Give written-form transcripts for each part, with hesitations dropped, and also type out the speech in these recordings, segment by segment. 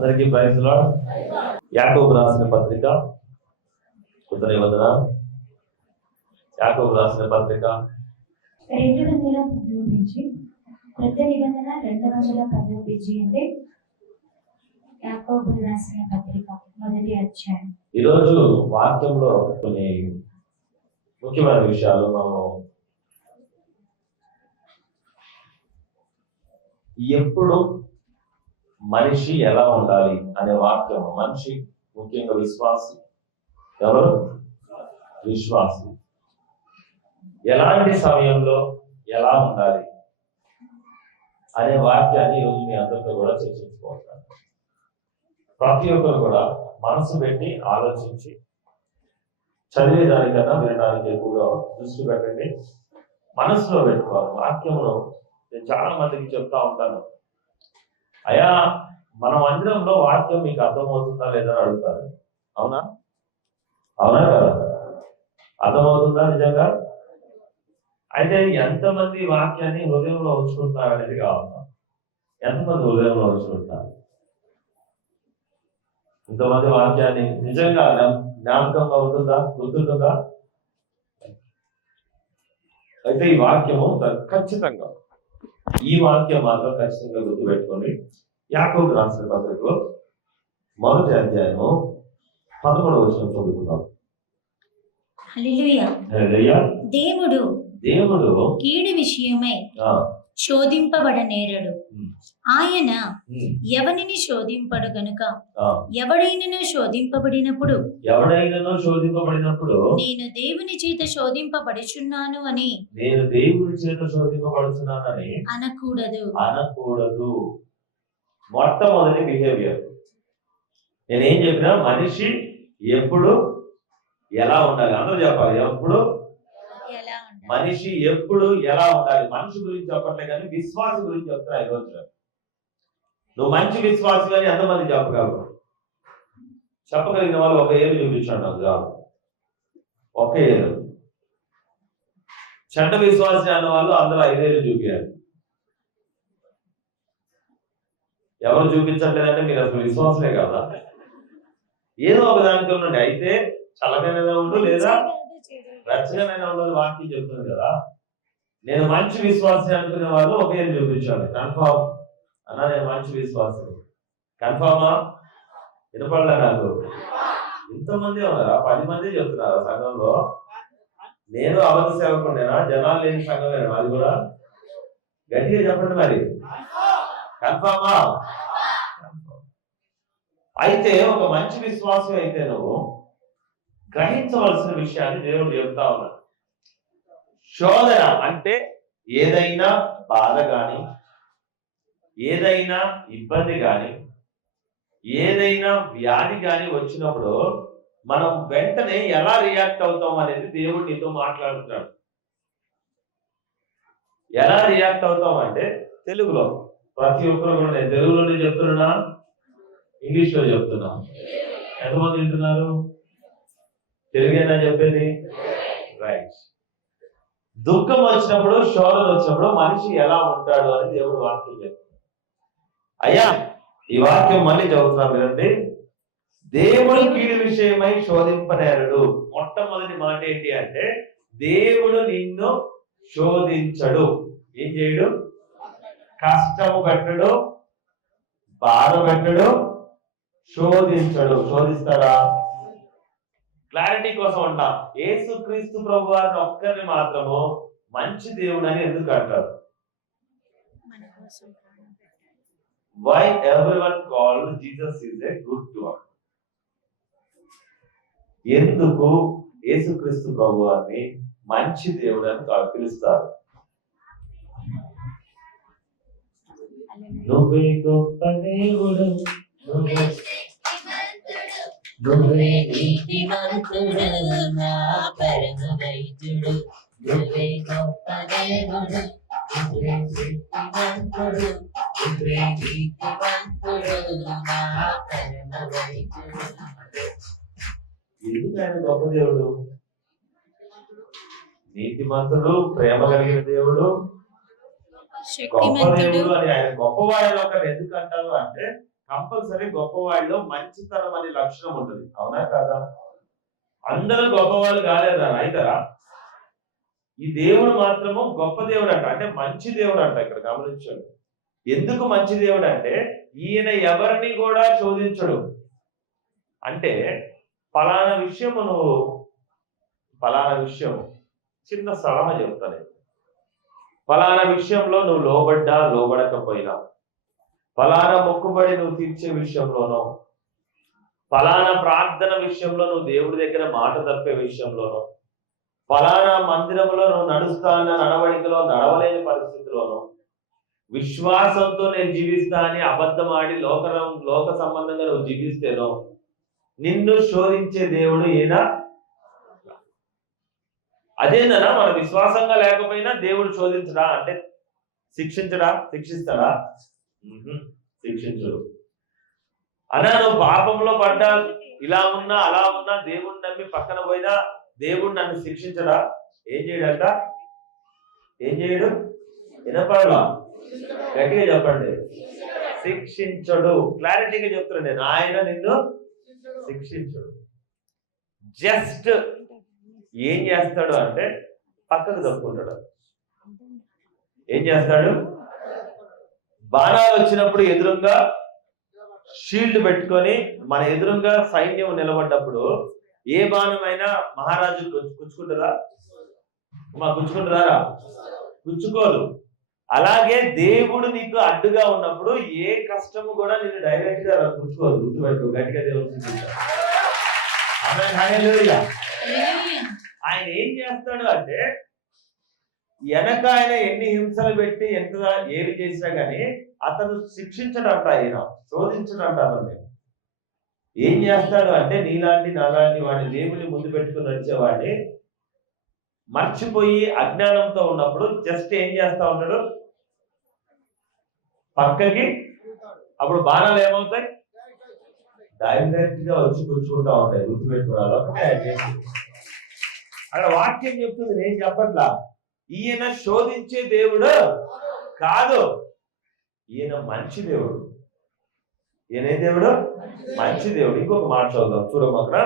అందరికీ praise lord. యాకోబు రాసిన పత్రిక కొత్త నిబంధన, యాకోబు రాసిన పత్రిక 210 పేజీ, కొత్త నిబంధన 210 పేజీ అంటే యాకోబు రాసిన పత్రిక మొదటి అధ్యాయం. ఈరోజు వాక్యంలో కొన్ని ముఖ్యమైన విషయాలు మనం ఎప్పుడు మనిషి ఎలా ఉండాలి అనే వాక్యం. మనిషి ముఖ్యంగా విశ్వాసి, ఎవరు విశ్వాసి ఎలాంటి సమయంలో ఎలా ఉండాలి అనే వాక్యాన్ని ఈరోజు మీ అందరితో కూడా చర్చించుకుంటాను. ప్రతి ఒక్కరు కూడా మనసు పెట్టి ఆలోచించి చదివేదానికన్నా వినడానికి ఎక్కువగా దృష్టి పెట్టండి, మనసులో పెట్టుకోవాలి. వాక్యమును నేను చాలా మందికి చెప్తా ఉంటాను, అయ్యా మన మందిరంలో వాక్యం మీకు అర్థమవుతుందా లేదా అని అడుగుతారు. అవునా అవునా కదా? అర్థమవుతుందా నిజంగా? అయితే ఎంతమంది వాక్యాన్ని హృదయంలో ఉంచుకుంటున్నారు అనేది కావాలి. ఎంతమంది హృదయంలో ఉంచుకుంటున్నారు? ఇంతమంది వాక్యాన్ని నిజంగా జ్ఞాపకంగా ఉంటుందా, గుర్తుంటుందా? అయితే ఈ వాక్యము ఖచ్చితంగా, ఈ వాక్యం మాత్రం ఖచ్చితంగా గుర్తుపెట్టుకోండి. యాకోబు రాసిన పత్రికలో మొదటి అధ్యాయము 13వ వచనం చదువుకుందాం. హల్లెలూయా. దేవుడు కీడు విషయమై శోధింపబడనేరడు. ఆయన ఎవనిని శోధింపడు గనుక ఎవడైనను శోధింపబడినప్పుడు నేను దేవుని చేత శోధింపబడుచున్నాను అని అనకూడదు. మొట్టమొదటి బిహేవియర్ నేనేం చెప్పినా, మనిషి ఎప్పుడు ఎలా ఉండాలి అందరూ చెప్పాలి. ఎప్పుడు మనిషి ఎప్పుడు ఎలా ఉండాలి. మనిషి గురించి చెప్పట్లే కానీ విశ్వాసం గురించి చెప్తున్నా ఈరోజు. నువ్వు మంచి విశ్వాసం అని ఎంతమంది చెప్పగలరు? చెప్పగలిగిన వాళ్ళు ఒక ఏరు చూపించాడు నాకు జాబ్, ఒక ఏరు. చెడ్డ విశ్వాసం అన్న వాళ్ళు అందరూ 5 ఏళ్ళు చూపించారు. ఎవరు చూపించట్లేదంటే మీరు అసలు విశ్వాసమే కదా. ఏదో ఒక దానికి ఉండండి. అయితే చల్లగానే ఉండు లేదా రచ్చగానే ఉండదు. వాక్యం చెప్తుంది కదా. నేను మంచి విశ్వాసం అనుకునే వాళ్ళు ఒక ఏళ్ళు చూపించాలి. కన్ఫామ్ అన్నా నేను మంచి విశ్వాసం. కన్ఫామా? వినపడలే నాకు. ఇంతమంది ఉన్నారా? 10 మంది చెప్తున్నారా సంఘంలో? నేను అబద్ధ సేవకుండేనా? జనాలు లేని సంఘమేనా? అది కూడా గట్టిగా చెప్పండి మరి. కన్ఫామా? అయితే ఒక మంచి విశ్వాసం అయితే నువ్వు గ్రహించవలసిన విషయాన్ని దేవుడు చెప్తా ఉన్నాడు. శోధన అంటే ఏదైనా బాధ కానీ, ఏదైనా ఇబ్బంది కానీ, ఏదైనా వ్యాధి కానీ వచ్చినప్పుడు మనం వెంటనే ఎలా రియాక్ట్ అవుతాం అనేది దేవుడు నీతో మాట్లాడుతున్నాడు. ఎలా రియాక్ట్ అవుతాం అంటే తెలుగులో ప్రతి ఒక్కరు కూడా, నేను తెలుగులోనే చెప్తున్నా, ఇంగ్లీష్లో చెప్తున్నా. ఎంతమంది వింటున్నారు? తెలుగేనా చెప్పేది? రైట్. దుఃఖం వచ్చినప్పుడు, శోధన వచ్చినప్పుడు మనిషి ఎలా ఉంటాడు అని దేవుడు వాక్యం చెప్తున్నాడు. అయ్యా ఈ వాక్యం మళ్ళీ చదువుతున్నాం వినండి. దేవుడు కీడు విషయమై శోధింపనేరడు. మొట్టమొదటి మాట ఏంటి అంటే, దేవుడు నిన్ను శోధించడు. ఏం చేయడు? కష్టము పెట్టడు, బాధ పెట్టడు, శోధించడు. శోధిస్తాడా? క్లారిటీ కోసం అంట, యేసుక్రీస్తు ప్రభు వారిని ఒక్కరిని మాత్రము మంచి దేవుడు అని ఎందుకు అంటారు? Why everyone called Jesus is a good one? ఎందుకు యేసుక్రీస్తు ప్రభు వారిని మంచి దేవుడు అని పిలుస్తారు? నువ్వే గొప్ప దేవుడు, నువ్వే నీతిమంతుడు, నా పరమ వైద్యుడు. నువ్వే గొప్ప దేవుడు, నువ్వే నీతిమంతుడు, నువ్వే నీతిమంతుడు, నా పరమ వైద్యుడు. ఎందుకు ఆయన గొప్ప దేవుడు? నీతిమంతుడు, ప్రేమ కలిగిన దేవుడు, గొప్ప దేవుడు అని ఆయన గొప్పవాడిని ఒకరు ఎందుకు అంటారు అంటే కంపల్సరీ గొప్పవాళ్ళలో మంచితనం అనే లక్షణం ఉంటుంది. అవునా కాదా? అందరూ గొప్పవాళ్ళు కాలేదా? అయితారా? ఈ దేవుడు మాత్రము గొప్ప దేవుడు అంట, అంటే మంచి దేవుడు అంట. ఇక్కడ గమనించండి, ఎందుకు మంచి దేవుడు అంటే ఈయన ఎవరిని కూడా శోధించడు. అంటే ఫలానా విషయం చిన్న సలహా చెప్తాను. ఫలానా విషయంలో నువ్వు లోబడ్డా లోబడకపోయినా, ఫలానా మొక్కుబడి నువ్వు తీర్చే విషయంలోనో, ఫలానా ప్రార్థన విషయంలో నువ్వు దేవుడి దగ్గర మాట తప్పే విషయంలోనో, ఫలానా మందిరంలో నువ్వు నడుస్తా అన్న నడవడికలో నడవలేని పరిస్థితిలోనో, విశ్వాసంతో నేను జీవిస్తా అని అబద్ధం ఆడి లోక సంబంధంగా నువ్వు జీవిస్తేనో నిన్ను శోధించే దేవుడు ఈయన. అదేందనా మన విశ్వాసంగా లేకపోయినా దేవుడు శోధించడా అంటే శిక్షిస్తాడా? శిక్షించడు. అన్నా నువ్వు పాపంలో పడ్డా, ఇలా ఉన్నా అలా ఉన్నా, దేవుడిని నమ్మి పక్కన పోయినా దేవుడు నన్ను శిక్షించడా? ఏం చేయడంట? ఏం చేయడు? వినపడలా? గట్టిగా చెప్పండి. శిక్షించడు. క్లారిటీగా చెప్తున్నాను నేను, ఆయన నిన్ను శిక్షించడు. జస్ట్ ఏం చేస్తాడు అంటే పక్కకు తప్పుకుంటాడు. ఏం చేస్తాడు? బాణాలు వచ్చినప్పుడు ఎదురుగా షీల్డ్ పెట్టుకొని మన ఎదురుగా సైన్యం నిలబడ్డప్పుడు ఏ బాణమైనా మహారాజు గుచ్చుకుంటుందా? గుచ్చుకుంటుందారా? గుచ్చుకోదు. అలాగే దేవుడు నీకు అడ్డుగా ఉన్నప్పుడు ఏ కష్టము కూడా నేను డైరెక్ట్ గా గుచ్చుకోదు. గుర్తుపెట్టుకో, గట్టిగా దేవుడు ఆయన ఏం చేస్తాడు అంటే వెనక ఆయన ఎన్ని హింసలు పెట్టి ఎంత ఏమి చేసినా గానీ అతను శిక్షించడంట, ఆయన శోధించడంట. అతన్ని ఏం చేస్తాడు అంటే నీలాంటి నాలాంటి వాడిని దేవుని ముందు పెట్టుకుని నడిచేవాడిని మర్చిపోయి అజ్ఞానంతో ఉన్నప్పుడు జస్ట్ ఏం చేస్తా ఉంటాడు? పక్కకి. అప్పుడు బాణాలు ఏమవుతాయి? డైరెక్ట్ గా వచ్చి కూర్చుకుంటా ఉంటాయి. గుర్తుపెట్టుకోవాలి. అక్కడ వాక్యం చెప్తుంది, నేను చెప్పట్లా. ఈయన శోధించే దేవుడు కాదు, ఈయన మంచి దేవుడు. ఈయన ఏ దేవుడు? మంచి దేవుడు. ఇంకొక మాట చదువుదాం, చూడమక్కడ.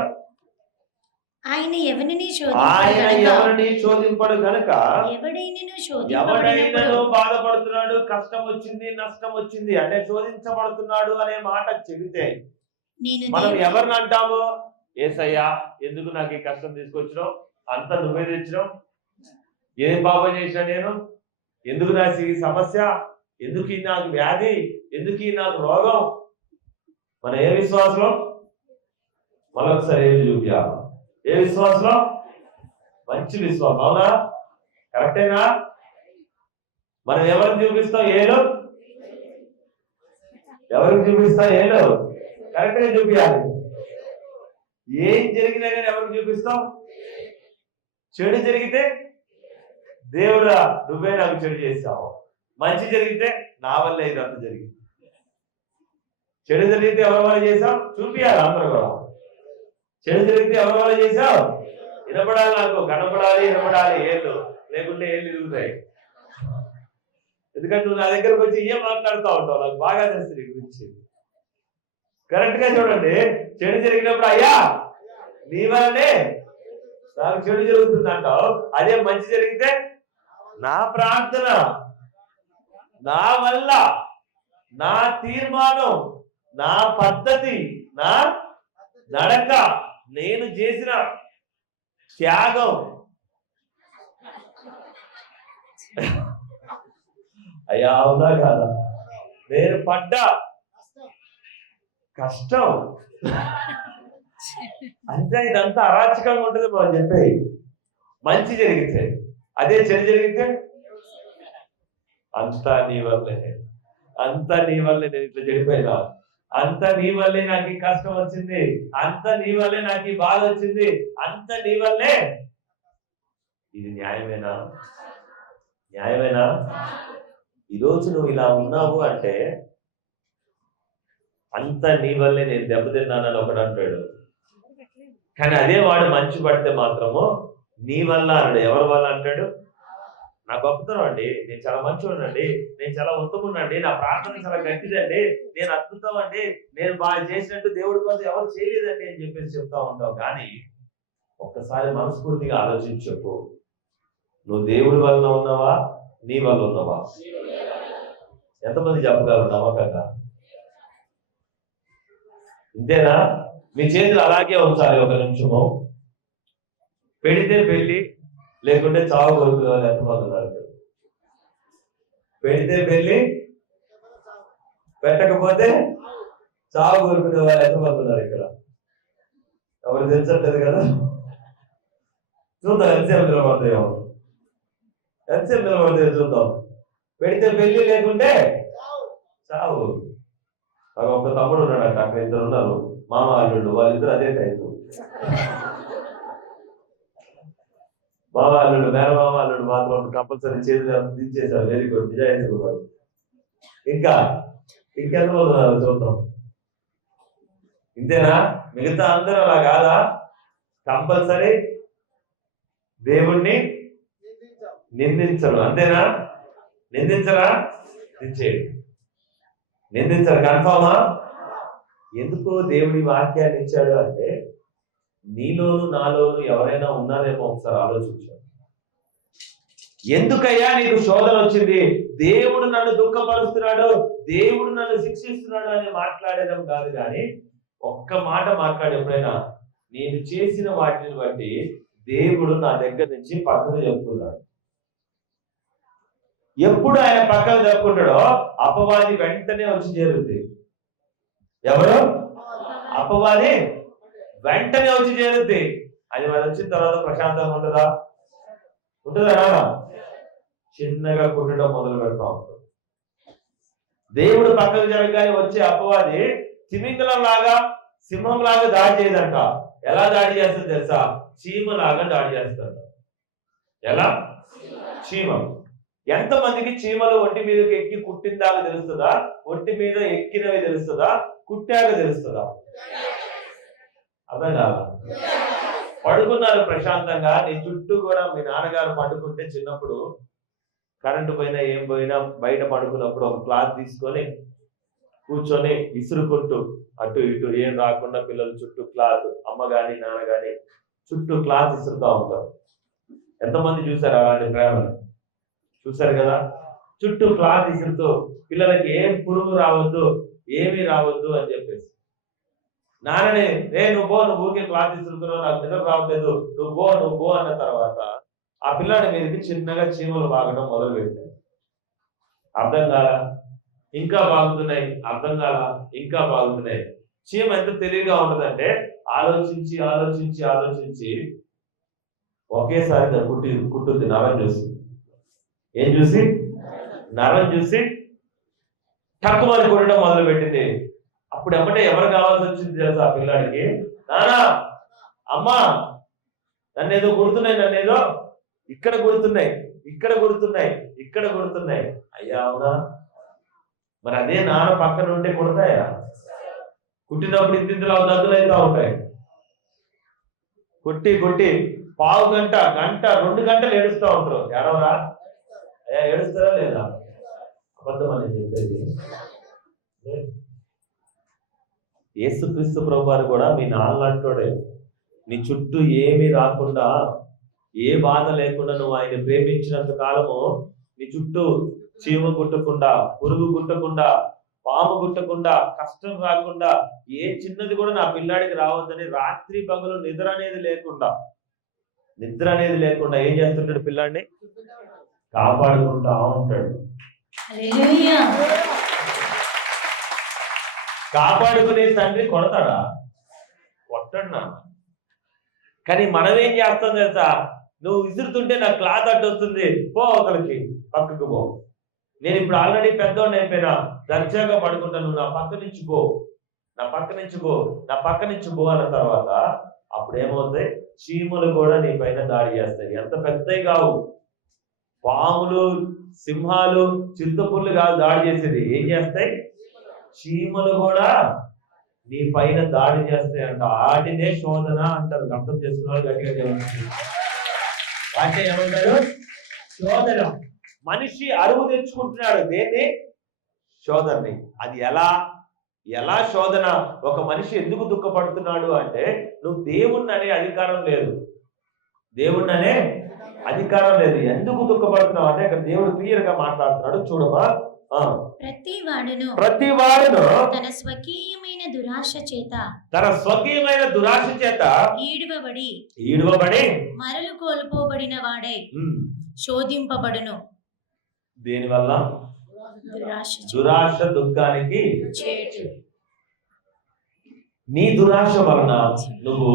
ఆయన ఎవరిని శోధింపడు గనుక ఎవడైనను బాధపడుతున్నాడు, కష్టం వచ్చింది, నష్టం వచ్చింది అంటే శోధించబడుతున్నాడు అనే మాట చెబితే మనం ఎవరిని అంటాము? యేసయ్యా ఎందుకు నాకు ఈ కష్టం తీసుకొచ్చినావు? అంతా నువ్వే తెచ్చినావు. ఏం పాపం చేసినా నేను? ఎందుకు నాకు ఈ సమస్య? ఎందుకు నాకు వ్యాధి? ఎందుకు నాకు రోగం? మన ఏ విశ్వాసంలో? మరొకసారి ఏమి చూపా? ఏ విశ్వాసంలో? మంచి విశ్వాసం. అవునా? కరెక్టేనా? మనం ఎవరికి చూపిస్తాం? ఏలో ఎవరికి చూపిస్తాం? ఏలో కరెక్ట్ గా చూపించాలి. ఏం జరిగినా కానీ ఎవరికి చూపిస్తాం? చెడు జరిగితే దేవుడా నువ్వే నాకు చెడు చేస్తావు. మంచి జరిగితే నా వల్లే ఇదంతా జరిగింది. చెడు జరిగితే ఎవరి వల్ల చేసావు? చూపియాలి అందరూ కూడా. చెడు జరిగితే ఎవరి వల్ల చేసావు? వినపడాలి, నాకు కనపడాలి, వినపడాలి. ఏళ్ళు లేకుంటే ఏళ్ళు తిరుగుతాయి. ఎందుకంటే నువ్వు నా దగ్గరకు వచ్చి ఏం మాట్లాడుతూ ఉంటావు, నాకు బాగా తెలుసు నీ గురించి. కరెక్ట్ గా చూడండి. చెడు జరిగినప్పుడు అయ్యా నీ వల్లనే నాకు చెడు జరుగుతుంది అంటావు. అదే మంచి జరిగితే నా ప్రార్థన, నా వల్ల, నా తీర్మానం, నా పద్ధతి, నా నడక, నేను చేసిన త్యాగం, అయ్యా అవునా కాదా? నేను పడ్డా కష్టం అంతే. ఇదంతా అరాచకంగా ఉంటుంది మనం చెప్పేది. మంచి జరిగితే, అదే చెడు జరిగితే అంతా నీ వల్లే, అంతా నీ వల్లే నేను ఇట్లా చెడిపోయినా, అంతా నీ వల్లే నాకు ఈ కష్టం వచ్చింది, అంతా నీ వల్లే నాకు ఈ బాధ వచ్చింది, అంతా నీ వల్లే. ఇది న్యాయమేనా? న్యాయమేనా? ఈరోజు నువ్వు ఇలా ఉన్నావు అంటే అంతా నీ వల్లే నేను దెబ్బతిన్నానని ఒకడు అంటాడు. కానీ అదే వాడు మంచి పడితే మాత్రము నీ వల్ల అన్నాడు. ఎవరి వల్ల అంటాడు? నా గొప్పతనం అండి, నేను చాలా మంచివాడినండి, నేను చాలా ఉత్తముడినండి, నా ప్రార్థన చాలా గట్టిదండి, నేను అద్భుతం అండి, నేను బాగా చేసినట్టు దేవుడి కోసం ఎవరు చేయలేదండి అని చెప్పేసి చెప్తా ఉంటావు. కానీ ఒక్కసారి మనస్ఫూర్తిగా ఆలోచించి చెప్పు, నువ్వు దేవుడి వలన ఉన్నావా, నీ వల్ల ఉన్నావా? ఎంతమంది చెప్పగలరు నమ్మకంగా? ఇంతేనా? మీ చేతులు అలాగే ఉంచాలి ఒక నిమిషము. పెడితే పెళ్లి, లేకుంటే చావు కొడుకునే వాళ్ళు ఎంతమంది ఉన్నారు? పెడితే పెళ్లి, పెట్టకపోతే చావు కొడుకునే వాళ్ళు ఎంతమంది ఉన్నారు ఇక్కడ? ఎవరు తెలిసట్లేదు కదా? చూద్దాం ఎంతసేపు నిలబడతాయో, ఎంతసేపు నిలబడతాయో చూద్దాం. పెడితే పెళ్లి, లేకుంటే చావు. ఒక తమ్ముడు ఉన్నాడు, అక్కడ ఇద్దరు ఉన్నారు, మామ అల్లుళ్ళు, వాళ్ళిద్దరు అదే టైపు. మామ అల్లుడు, మేనమామ అల్లుడు మాత్రం కంపల్సరీ చేతులు దించేశారు. వెరీ గుడ్, నిజాయితీ ఉన్నారు. ఇంకెంతమంది ఉన్నారు చూద్దాం. ఇంతేనా? మిగతా అందరూ అలా కాదా? కంపల్సరీ దేవుణ్ణి నిందించరు, అంతేనా? నిందించరా? నిందించరు, కన్ఫామా? ఎందుకు దేవుడి వాక్యాన్ని ఇచ్చాడు అంటే, నీలోను నాలోను ఎవరైనా ఉన్నారేమో ఒకసారి ఆలోచించాడు. ఎందుకయ్యా నీకు శోధన వచ్చింది, దేవుడు నన్ను దుఃఖపరుస్తున్నాడు, దేవుడు నన్ను శిక్షిస్తున్నాడు అని మాట్లాడడం కాదు, కానీ ఒక్క మాట మాట్లాడి ఎప్పుడైనా, నేను చేసిన వాటిని బట్టి దేవుడు నా దగ్గర నుంచి పక్కకు చెప్పుకున్నాడు. ఎప్పుడు ఆయన పక్కకు చెప్పుకుంటాడో అపవాది వెంటనే వచ్చి చేరుద్ది. ఎవరు? అపవాది వెంటనే వచ్చి చేరుద్ది. అది మరి వచ్చిన తర్వాత ప్రశాంతంగా ఉంటుందా? ఉంటుందా? చిన్నగా కుట్టడం మొదలు పెడతా ఉంటుంది. దేవుడు పక్కకు జరగగానే వచ్చే అపవాది తిమింగలం లాగా, సింహం లాగా దాడి చేయదంట. ఎలా దాడి చేస్తుంది తెలుసా? చీమలాగా దాడి చేస్తాడు. ఎలా? చీమ. ఎంతమందికి చీమలు ఒంటి మీదకి ఎక్కి కుట్టిందాక తెలుస్తుందా? ఒంటి మీద ఎక్కినవి తెలుస్తుందా? కుట్టాక తెలుస్తుందా? అర్థం కాదా? పడుకున్నారు ప్రశాంతంగా, నీ చుట్టూ కూడా మీ నాన్నగారు పడుకుంటే చిన్నప్పుడు కరెంటు పోయినా ఏం పోయినా బయట పడుకున్నప్పుడు ఒక క్లాత్ తీసుకొని కూర్చొని విసురుకుంటూ అటు ఇటు ఏం రాకుండా పిల్లల చుట్టూ క్లాత్, అమ్మ గాని నాన్న గాని చుట్టూ క్లాత్ విసురుతూ ఉంటారు. ఎంతమంది చూసారు అలాంటి ప్రేమను? చూసారు కదా? చుట్టూ క్లాత్ విసురుతూ పిల్లలకి ఏం పురుగు రావద్దు, ఏమీ రావద్దు అని చెప్పేసి. నాన్నని నువ్వు ఊరికే క్లాత్ విసురుతున్నావు, నాకు నిద్ర రావట్లేదు, నువ్వు పో అన్న తర్వాత ఆ పిల్లాడి మీదకి చిన్నగా చీమలు బాగడం మొదలు పెట్టాయి. అర్థం కాలా? ఇంకా బాగుతున్నాయి, అర్థం కాలా? ఇంకా బాగుతున్నాయి. చీమ ఎంత తెలివిగా ఉంటుందంటే ఆలోచించి ఆలోచించి ఆలోచించి ఒకేసారి కుట్టుద్ది. నరం చూసి, ఏం చూసి? నరం చూసి తక్కువని కొట్టడం మొదలు పెట్టింది. అప్పుడు ఎమ్మటే ఎవరు కావాల్సి వచ్చింది తెలుసా? ఆ పిల్లాడికి, నానా, అమ్మా, నన్నేదో కొడుతున్నాయి, నన్నేదో ఇక్కడ కొడుతున్నాయి, ఇక్కడ కొడుతున్నాయి, ఇక్కడ కొడుతున్నాయి. అయ్యా అవునా? మరి అదే నాన్న పక్కన ఉంటే కొడతాయా? కుట్టినప్పుడు ఇంతింతలో దద్దులు అవుతా ఉంటాయి. కొట్టి కొట్టి పావు గంట, 2 గంటలు ఏడుస్తూ ఉంటారు. ఏడవరా? అయ్యా ఏడుస్తారా లేదా? అబద్ధం అని చెప్పేది. యేసుక్రీస్తు ప్రభువారు కూడా మీ నాన్నలాంటోడే. నీ చుట్టూ ఏమీ రాకుండా, ఏ బాధ లేకుండా నువ్వు ఆయన ప్రేమించినంత కాలము నీ చుట్టూ చీమ గుట్టకుండా, పురుగు గుట్టకుండా, పాము గుట్టకుండా, కష్టం రాకుండా, ఏ చిన్నది కూడా నా పిల్లాడికి రావద్దని రాత్రి పగలు నిద్ర అనేది లేకుండా ఏం చేస్తుంటాడు? పిల్లాడిని కాపాడుకుంటా ఉంటాడు. కాపాడుకునే తండ్రి కొడతాడా? కొట్టడా? కానీ మనం ఏం చేస్తాం తెలుసా? నువ్వు విసురుతుంటే నాకు క్లాత్ అడ్డు వస్తుంది, పో అవతలకి, పక్కకు పో. నేను ఇప్పుడు ఆల్రెడీ పెద్దోడిని అయిపోయినా, దర్జాగా పడుకుంటాను, నా పక్క నుంచి పో, నా పక్క నుంచి పో అన్న తర్వాత అప్పుడు ఏమవుతాయి? చీమలు కూడా నీ పైన దాడి చేస్తాయి. ఎంత పెద్దవి కావు, పాములు, సింహాలు, చిరుతపుళ్ళు కాదు దాడి చేసేది. ఏం చేస్తాయి? చీమలు కూడా నీ పైన దాడి చేస్తాయి అంట. వాటినే శోధన అంటారు. అర్థం చేసుకున్నారు గట్టిగా. వాటిని ఏమంటారు? శోధన. మనిషి అరువు తెచ్చుకుంటున్నాడు దేన్ని? శోధనని. అది ఎలా శోధన? ఒక మనిషి ఎందుకు దుఃఖపడుతున్నాడు అంటే, నువ్వు దేవుణ్ణి అనే అధికారం లేదు, ఎందుకు దుఃఖపడుతున్నావు అంటే అక్కడ దేవుడు క్లియర్ గా మాట్లాడుతున్నాడు. చూడమా, ప్రతి వాడును తన స్వకీయమైన దురాశ చేత ఈడువబడి మరలు కోల్పోబడిన వాడై శోధింపబడును. దేనివల్ల? దురాశ దుఃఖానికి. నీ దురాశ వలన నువ్వు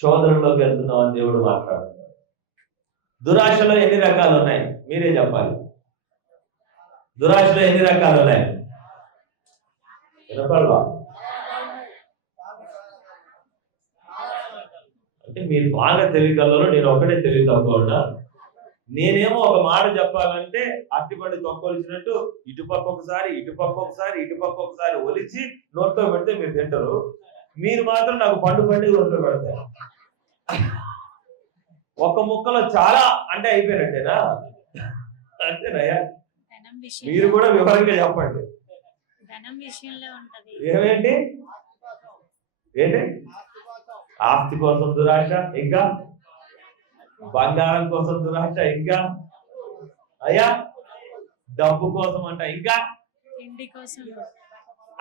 శోధనలోకి వెళ్తున్నావు అని దేవుడు మాట్లాడుతున్నాడు. దురాశలో ఎన్ని రకాలు ఉన్నాయి మీరే చెప్పాలి. దురాశలో ఎన్ని రకాలు ఉన్నాయి? అంటే మీరు బాగా తెలియగలరు, నేను ఒకటే తెలియకపోకుండా. నేనేమో ఒక మాట చెప్పాలంటే అట్టిపండి తొక్కొలిచినట్టు ఇటుపక్క ఒకసారి ఒలిచి నోట్లో పెడితే మీరు తింటారు. మీరు మాత్రం నాకు పండు నోట్లో పెడతారు. ఒక ముక్కలో చాలా అంటే అయిపోయినట్టేనా? అంతేనయ్యా? మీరు కూడా వివరంగా చెప్పండి. ఏంటి ఆస్తి కోసం దురాశ, ఇంకా బంగారం కోసం దురాశ, ఇంకా అయ్యా డబ్బు కోసం అంట, ఇంకా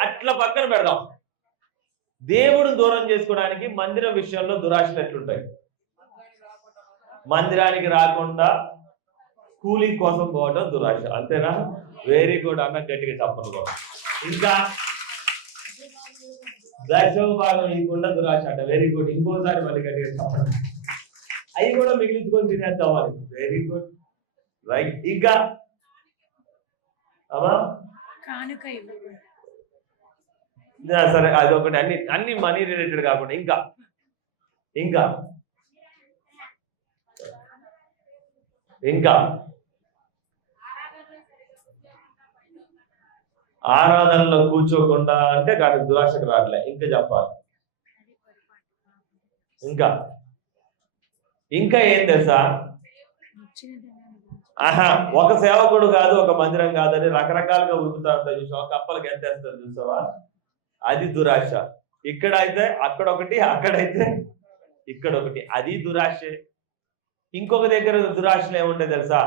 అట్లా పక్కన పెడదాం. దేవుడు దూరం చేసుకోవడానికి మందిరం విషయంలో దురాశలు ఎట్లుంటాయి? మందిరానికి రాకుండా కూలీ కోసం పోవడం దురాశ, అంతేనా? వెరీ గుడ్ అన్న, గట్టిగా చెప్పను. ఇంకా దశమ భాగం ఇవ్వకుండా దురాశ అంట, వెరీ గుడ్. ఇంకోసారి మళ్ళీ గట్టిగా చెప్పండి. అవి కూడా మిగిలించుకొని తినేద్దాం అని, వెరీ గుడ్, రైట్. ఇంకా అమ్మా సరే, అది ఒకటి. అన్ని మనీ రిలేటెడ్ కాకుండా ఇంకా ఆరాధనలో కూర్చోకుండా అంటే కానీ దురాశకు రావట్లే. ఇంకా చెప్పాలి. ఇంకా ఏం తెలుసా? ఒక సేవకుడు కాదు, ఒక మందిరం కాదని రకరకాలుగా ఉరుకుతా ఉంటాయి చూసావా? కప్పలకి ఎంత వేస్తారు చూసావా? అది దురాశ. ఇక్కడైతే అక్కడొకటి, అక్కడైతే ఇక్కడొకటి, అది దురాశే. ఇంకొక దగ్గర దురాశలు ఏముంటాయి తెలుసా?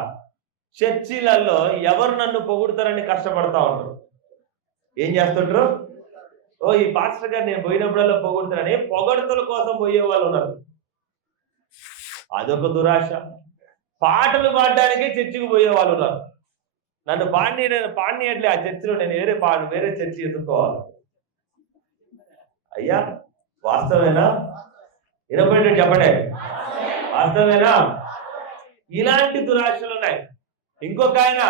చర్చిలలో ఎవరు నన్ను పొగుడుతారని కష్టపడతా ఉంటారు. ఏం చేస్తుంటారు? ఈ పాస్టర్ గారు నేను పోయినప్పుడల్లా పొగుడుతారని పొగడుతల కోసం పోయే వాళ్ళు ఉన్నారు. అదొక దురాశ. పాటలు పాడడానికే చర్చికి పోయే వాళ్ళు ఉన్నారు. నన్ను పాడినట్లే ఆ చర్చిలో నేను వేరే చర్చి ఎదుర్కోవాలి. అయ్యా వాస్తవేనా? ఇరవై చెప్పండి, వాస్తవేనా? ఇలాంటి దురాశలు ఉన్నాయి. ఇంకొక ఆయన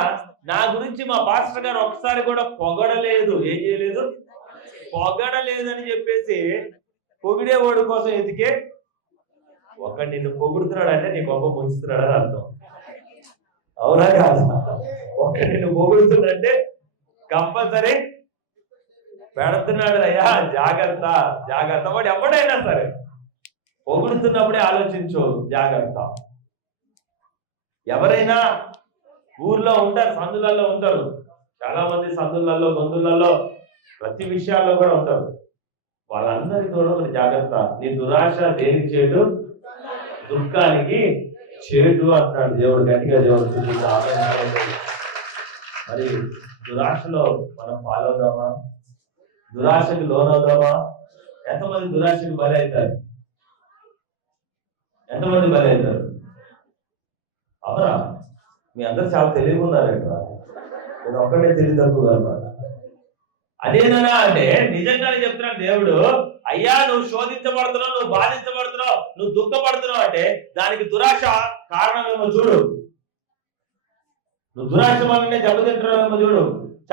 నా గురించి మా పాస్టర్ గారు ఒకసారి కూడా పొగడలేదు, ఏం చేయలేదు, పొగడలేదని చెప్పేసి పొగిడేవాడు కోసం ఎదికే. ఒక నిన్ను పొగుడుతున్నాడు అంటే నీ గొప్ప ముంచుతున్నాడు అని అర్థం, అవునా కాదు? ఒక నిన్ను పొగుడుతున్నాడంటే కంపల్సరీ పెడుతున్నాడు. అయ్యా జాగ్రత్త. వాడు ఎవడైనా సరే పొగుడుతున్నప్పుడే ఆలోచించు, జాగ్రత్త. ఎవరైనా ఊర్లో ఉంటారు, సందులలో ఉంటారు, చాలా మంది సందులలో, బంధువులలో, ప్రతి విషయాల్లో కూడా ఉంటారు. వాళ్ళందరికీ కూడా జాగ్రత్త. నీ దురాశ దేనికి చేటు? దుఃఖానికి చేటు అంటున్నాడు దేవుడు. గట్టిగా దేవుడు. మరి దురాశలో మనం పాల్గొదామా? దురాశకి లోనవుదామా? ఎంతమంది దురాశకి బలి అవుతారు? ఎంతమంది బలి అవుతారు? అవరా? మీ అందరు చాలా తెలియకున్నారంట. నేను ఒక్కడే తెలివి తక్కువ అనమాట. అదేనా అంటే నిజంగానే చెప్తున్నాడు దేవుడు. అయ్యా నువ్వు శోధించబడుతున్నావు, నువ్వు బాధించబడుతున్నావు, నువ్వు దుఃఖపడుతున్నావు అంటే దానికి దురాశ కారణమేమో చూడు. నువ్వు దురాశ వల్లనే దెబ్బతింటున్నావేమో చూడు.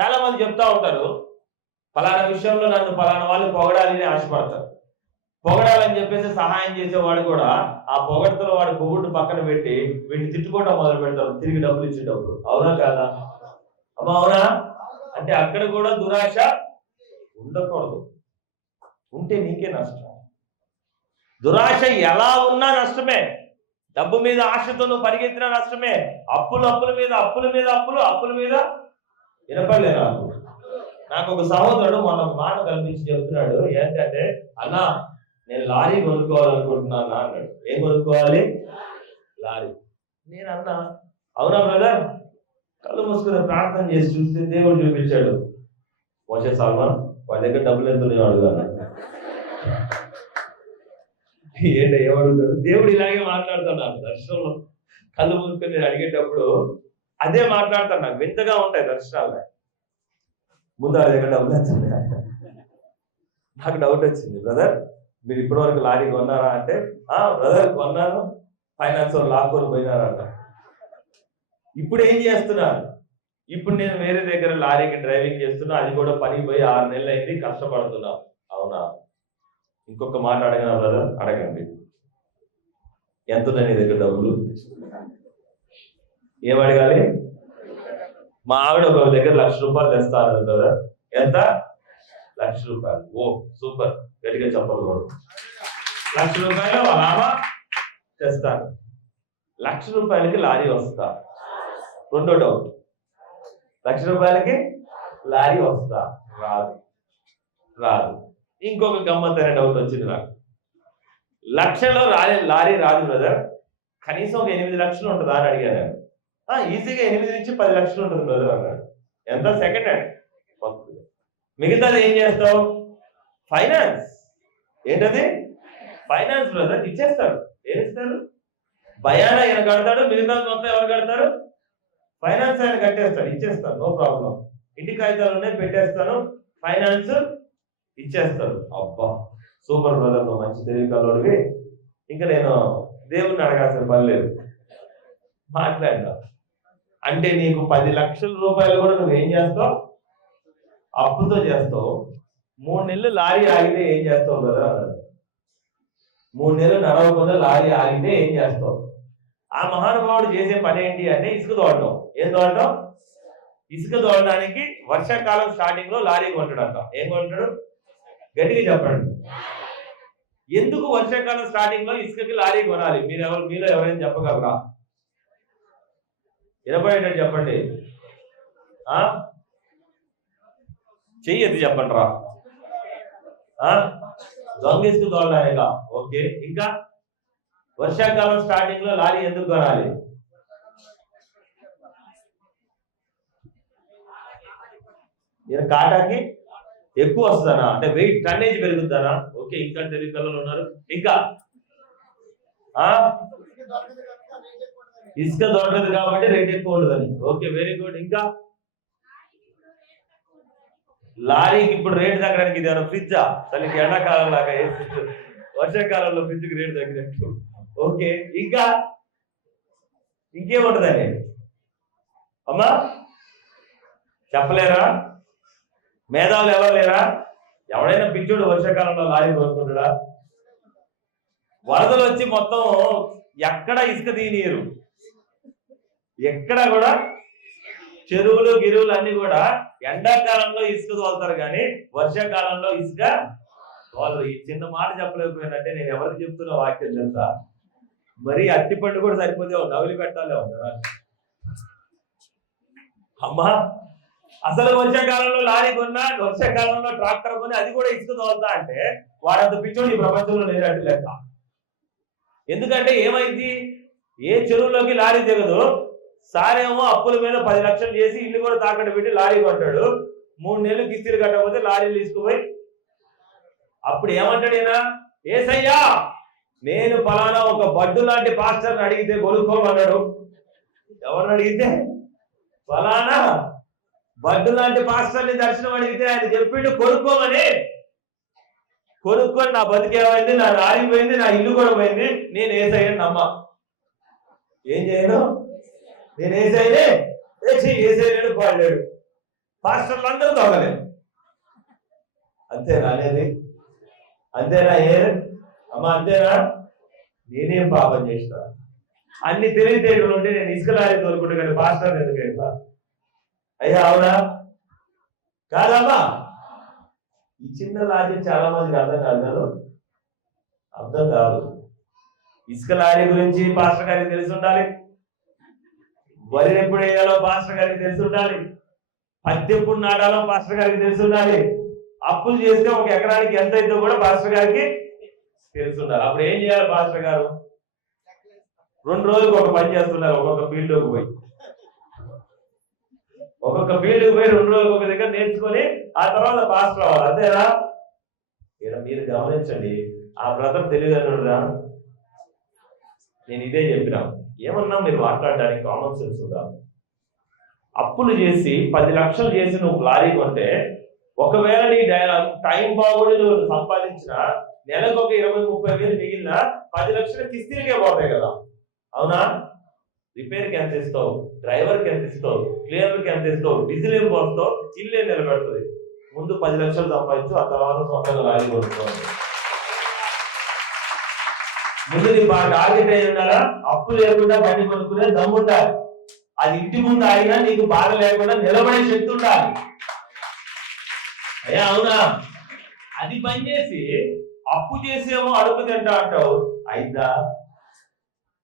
చాలా మంది చెప్తా ఉంటారు, ఫలానా విషయంలో నన్ను ఫలానా వాళ్ళు పొగడాలని ఆశపడతారు. పొగడాలని చెప్పేసి సహాయం చేసేవాడు కూడా ఆ పొగడతలో వాడి పొగుడు పక్కన పెట్టి వీటిని తిట్టుకోవడం మొదలు పెడతారు, తిరిగి డబ్బులు ఇచ్చేటప్పుడు. అవునా కాదా అమ్మా? అవునా? అంటే అక్కడ కూడా దురాశ ఉండకూడదు. ఉంటే నీకే నష్టం. దురాశ ఎలా ఉన్నా నష్టమే. డబ్బు మీద ఆశతో నువ్వు పరిగెత్తిన నష్టమే. అప్పుల మీద అప్పుల మీద వినపడలే నాకు ఒక సహోదరుడు మొన్న ఒక మాట కల్పించి చెప్తున్నాడు. ఏంటంటే, అన్నా నేను లారీ కొనుక్కోవాలనుకుంటున్నాను అన్నాడు. ఏం కొనుక్కోవాలి? లారీ. నేను అన్నా, అవునా బ్రదర్? కళ్ళు మూసుకుని ప్రార్థన చేసి చూస్తే దేవుడు చూపించాడు, మోషే సల్మాన్ వాడి దగ్గర డబ్బులు ఎంత అడుగుతాను. ఏంటి ఏమడుగుతాడు? దేవుడు ఇలాగే మాట్లాడుతున్నాను దర్శనంలో. కళ్ళు మూసుకొని నేను అడిగేటప్పుడు అదే మాట్లాడతాను. నాకు వింతగా ఉంటాయి దర్శనాలు. ముందు వాడి దగ్గర డబ్బులు వచ్చింది. నాకు డౌట్ వచ్చింది, బ్రదర్ మీరు ఇప్పటివరకు లారీ కొన్నారా అంటే, బ్రదర్ కొన్నాను, ఫైనాన్స్ లాక్కొని పోయినారంట. ఇప్పుడు ఏం చేస్తున్నారు? ఇప్పుడు నేను వేరే దగ్గర లారీకి డ్రైవింగ్ చేస్తున్నా, అది కూడా పనికి పోయి 6 నెలలు అయింది, కష్టపడుతున్నా. అవునా? ఇంకొక మాట అడగనా బ్రదర్? అడగండి. ఎంత ఉన్నాయి నీ దగ్గర డబ్బులు? ఏం అడగాలి? మా ఆవిడ ఒక దగ్గర ₹1,00,000 తెస్తాను బ్రదర్. ఎంత? ₹1,00,000. ఓ సూపర్, గట్టిగా చెప్పాలి. ₹1,00,000 అలామా తెస్తాను. ₹1,00,000కి లారీ వస్తా. రెండో డౌట్, ₹1,00,000కి లారీ వస్తా? రాదు. ఇంకొక గమ్మత్తైన డౌట్ వచ్చింది నాకు. 1,00,000లో లారీ రాదు బ్రదర్, కనీసం ఒక 8 లక్షలు ఉంటుందా అని అడిగాను. ఈజీగా 8 నుంచి 10 లక్షలు ఉంటుంది బ్రదర్ అన్నాడు. ఎంత? Second hand. ఫస్ట్. మిగతాది ఏం చేస్తావు? ఫైనాన్స్. ఏంటది? Finance brother. ఇచ్చేస్తాడు. ఏం ఇస్తారు? భయానా ఆయన కడతాడు, మిగతా మొత్తం ఎవరు కడతారు? ఫైనాన్స్ ఆయన కట్టేస్తాడు, ఇచ్చేస్తాడు, నో ప్రాబ్లం. ఇంటి కాగితాలు ఉన్నాయి, పెట్టేస్తాను, ఫైనాన్స్ ఇచ్చేస్తాడు. అబ్బా సూపర్ బ్రదర్, నువ్వు మంచి తెలివికల్లోడివి, ఇంకా నేను దేవుణ్ణి అడగాల్సిన పని లేదు. మాట్లాడదా అంటే నీకు 10 లక్షల రూపాయలు కూడా నువ్వు ఏం చేస్తావు? అప్పుతో చేస్తావు. 3 నెలలు లారీ ఆగితే ఏం చేస్తావు కదా? 3 నెలలు నడవకుండా లారీ ఆగితే ఏం చేస్తావు? ఆ మహానుభావుడు చేసే పని ఏంటి అంటే ఇసుక తోడటం. ఏం తోడటం? ఇసుక తోడడానికి వర్షాకాలం స్టార్టింగ్ లో లారీ కొంటాడంట. ఏం కొంటాడు? గట్టిగా చెప్పండి. ఎందుకు వర్షాకాలం స్టార్టింగ్ లో ఇసుకకి లారీ కొనాలి? మీలో ఎవరైనా చెప్పగలరా? వినపడేటట్టు చెప్పండి. చెయ్యొద్దు చెప్పండి రా. దొంగ ఇసుక తోడడానిక? ఓకే. ఇంకా వర్షాకాలం స్టార్టింగ్ లో లారీ ఎందుకు కొనాలి? కాటాకి ఎక్కువ వస్తుందనా? అంటే వెయిట్ టన్నేజ్ పెరుగుతానా? ఓకే. ఇంకా తెలివి పిల్లలు ఉన్నారు. ఇంకా ఇసుక దొరకదు కాబట్టి రేట్ ఎక్కువ ఉండదని. Okay, very good. ఇంకా లారీకి ఇప్పుడు రేటు తగ్గడానికి ఇది ఏమైనా ఫ్రిడ్జా? తనకి ఎండాకాలం లాగా ఏ ఫ్రిడ్జ్? వర్షాకాలంలో ఫ్రిడ్జ్కి రేటు తగ్గినట్టు. ఓకే. ఇంకా ఇంకేముంటదండి అమ్మా? చెప్పలేరా? మేధావులు ఎవరు లేరా? ఎవడైనా పిచ్చోడు వర్షాకాలంలో లారీ కొనుక్కుంటాడా? వరదలు వచ్చి మొత్తం ఎక్కడ ఇసుక తీయనీరు, ఎక్కడ కూడా చెరువులు గిరువులు అన్ని కూడా ఎండాకాలంలో ఇసుక తోలుతారు కానీ వర్షాకాలంలో ఇసుక తోలరు. ఈ చిన్న మాట చెప్పలేకపోయినట్టే నేను ఎవరికి చెప్తున్న వాక్యం తెలుసా? మరి అట్టిపండు కూడా సరిపోతే నవలి పెట్టాలి అమ్మా. అసలు వర్షాకాలంలో లారీ కొన్నా, వర్షాకాలంలో ట్రాక్టర్ కొని, అది కూడా ఇసుక తోలుతా అంటే వాడంత పిచ్చోడు ఈ ప్రపంచంలో లేనట్టు లెక్క. ఎందుకంటే ఏమైంది? ఏ చెరువులోకి లారీ దిగదు. సారేమో అప్పుల మీద 10 లక్షలు చేసి ఇల్లు కూడా తాకట్టు పెట్టి లారీ కొంటాడు. 3 నెలలు కిస్తీలు కట్టకపోతే లారీలు తీసుకుపోయి అప్పుడు ఏమంటాడు ఈయన? ఏసయ్యా, నేను ఫలానా ఒక బడ్డు లాంటి పాస్టర్ని అడిగితే కొనుక్కోమన్నాడు. ఎవరిని అడిగితే? ఫలానా బడ్డు లాంటి పాస్టర్ని దర్శనం అడిగితే ఆయన చెప్పిండు కొనుక్కోమని. కొనుక్కొని నా బతికేమైంది, నా లారీ పోయింది, నా ఇల్లు కూడా పోయింది. నేను ఏసయ్యని నమ్మా. ఏం చేయను? నేను ఏసయ్యలేడు, పాడలేడు. పాస్టర్లు అందరూ తొగలేదు. అంతేనా అనేది? అంతేనా? అమ్మా అంతేనా? నేనేం పాపం చేసిన? అన్ని తెలివితేటలు ఉంటే నేను ఇసుక లారీ తోలుకుంటే కానీ పాస్టర్ ఎందుకు వెళ్తా? అయ్యా అవునా కాదమ్మా? ఈ చిన్న లాజిక్ చాలా మందికి అర్థం కాదు కదా. అర్థం కాదు. ఇసుక లారీ గురించి పాస్టర్ గారికి తెలిసి ఉండాలి, వరి ఎప్పుడు వేయాలో పాస్టర్ గారికి తెలిసి ఉండాలి, పత్తి ఎప్పుడు నాటాలో పాస్టర్ గారికి తెలిసి ఉండాలి, అప్పులు చేస్తే ఒక ఎకరానికి ఎంత అయిందో కూడా పాస్టర్ గారికి తెలిసి ఉండాలి. అప్పుడు ఏం చేయాలి పాస్టర్ గారు? 2 రోజులకు ఒక పని చేస్తున్నారు, ఒక్కొక్క ఫీల్డ్కి పోయి 2 రోజులకు ఒక దగ్గర నేర్చుకొని ఆ తర్వాత పాస్టర్ అవ్వాలి. అంతేనా? ఇక్కడ మీరు గమనించండి, ఆ బ్రదర్ తెలియదురా, నేను ఇదే చెప్పినా, ఏమన్నా మీరు మాట్లాడడానికి కామన్ సెన్స్ ఉందా? అప్పులు చేసి 10 లక్షలు చేసి నువ్వు లారీ కొంటే, ఒకవేళ నీ టైం బాగుండి నువ్వు సంపాదించిన నెలకు ఒక 20-30 వేలు మిగిలిన 10 లక్షల కిస్తీలకే పోతాయి కదా, అవునా? రిపేర్కి ఎంత ఇస్తావు, డ్రైవర్కి ఎంత ఇస్తావు, క్లియర్కి ఎంత ఇస్తావు, డీజిల్ ఏం పోస్తావు, ఇల్లు నిలబెడుతుంది. ముందు 10 లక్షలు సంపాదించు, ఆ తర్వాత సొంతంగా లారీ కొనుక్కోవాలి. ముందు నీ టార్గెట్ అయి ఉండాలా? అప్పు లేకుండా బండి కొనుక్కునే దమ్ము ఉండాలి. అది ఇంటి ముందు ఆగినా నీకు బాధ లేకుండా నిలబడే శక్తి ఉండాలి. అయ్యా అవునా? అది పని చేసి అప్పు చేసేమో అడుగు తింటా అంటావు. అయిదా?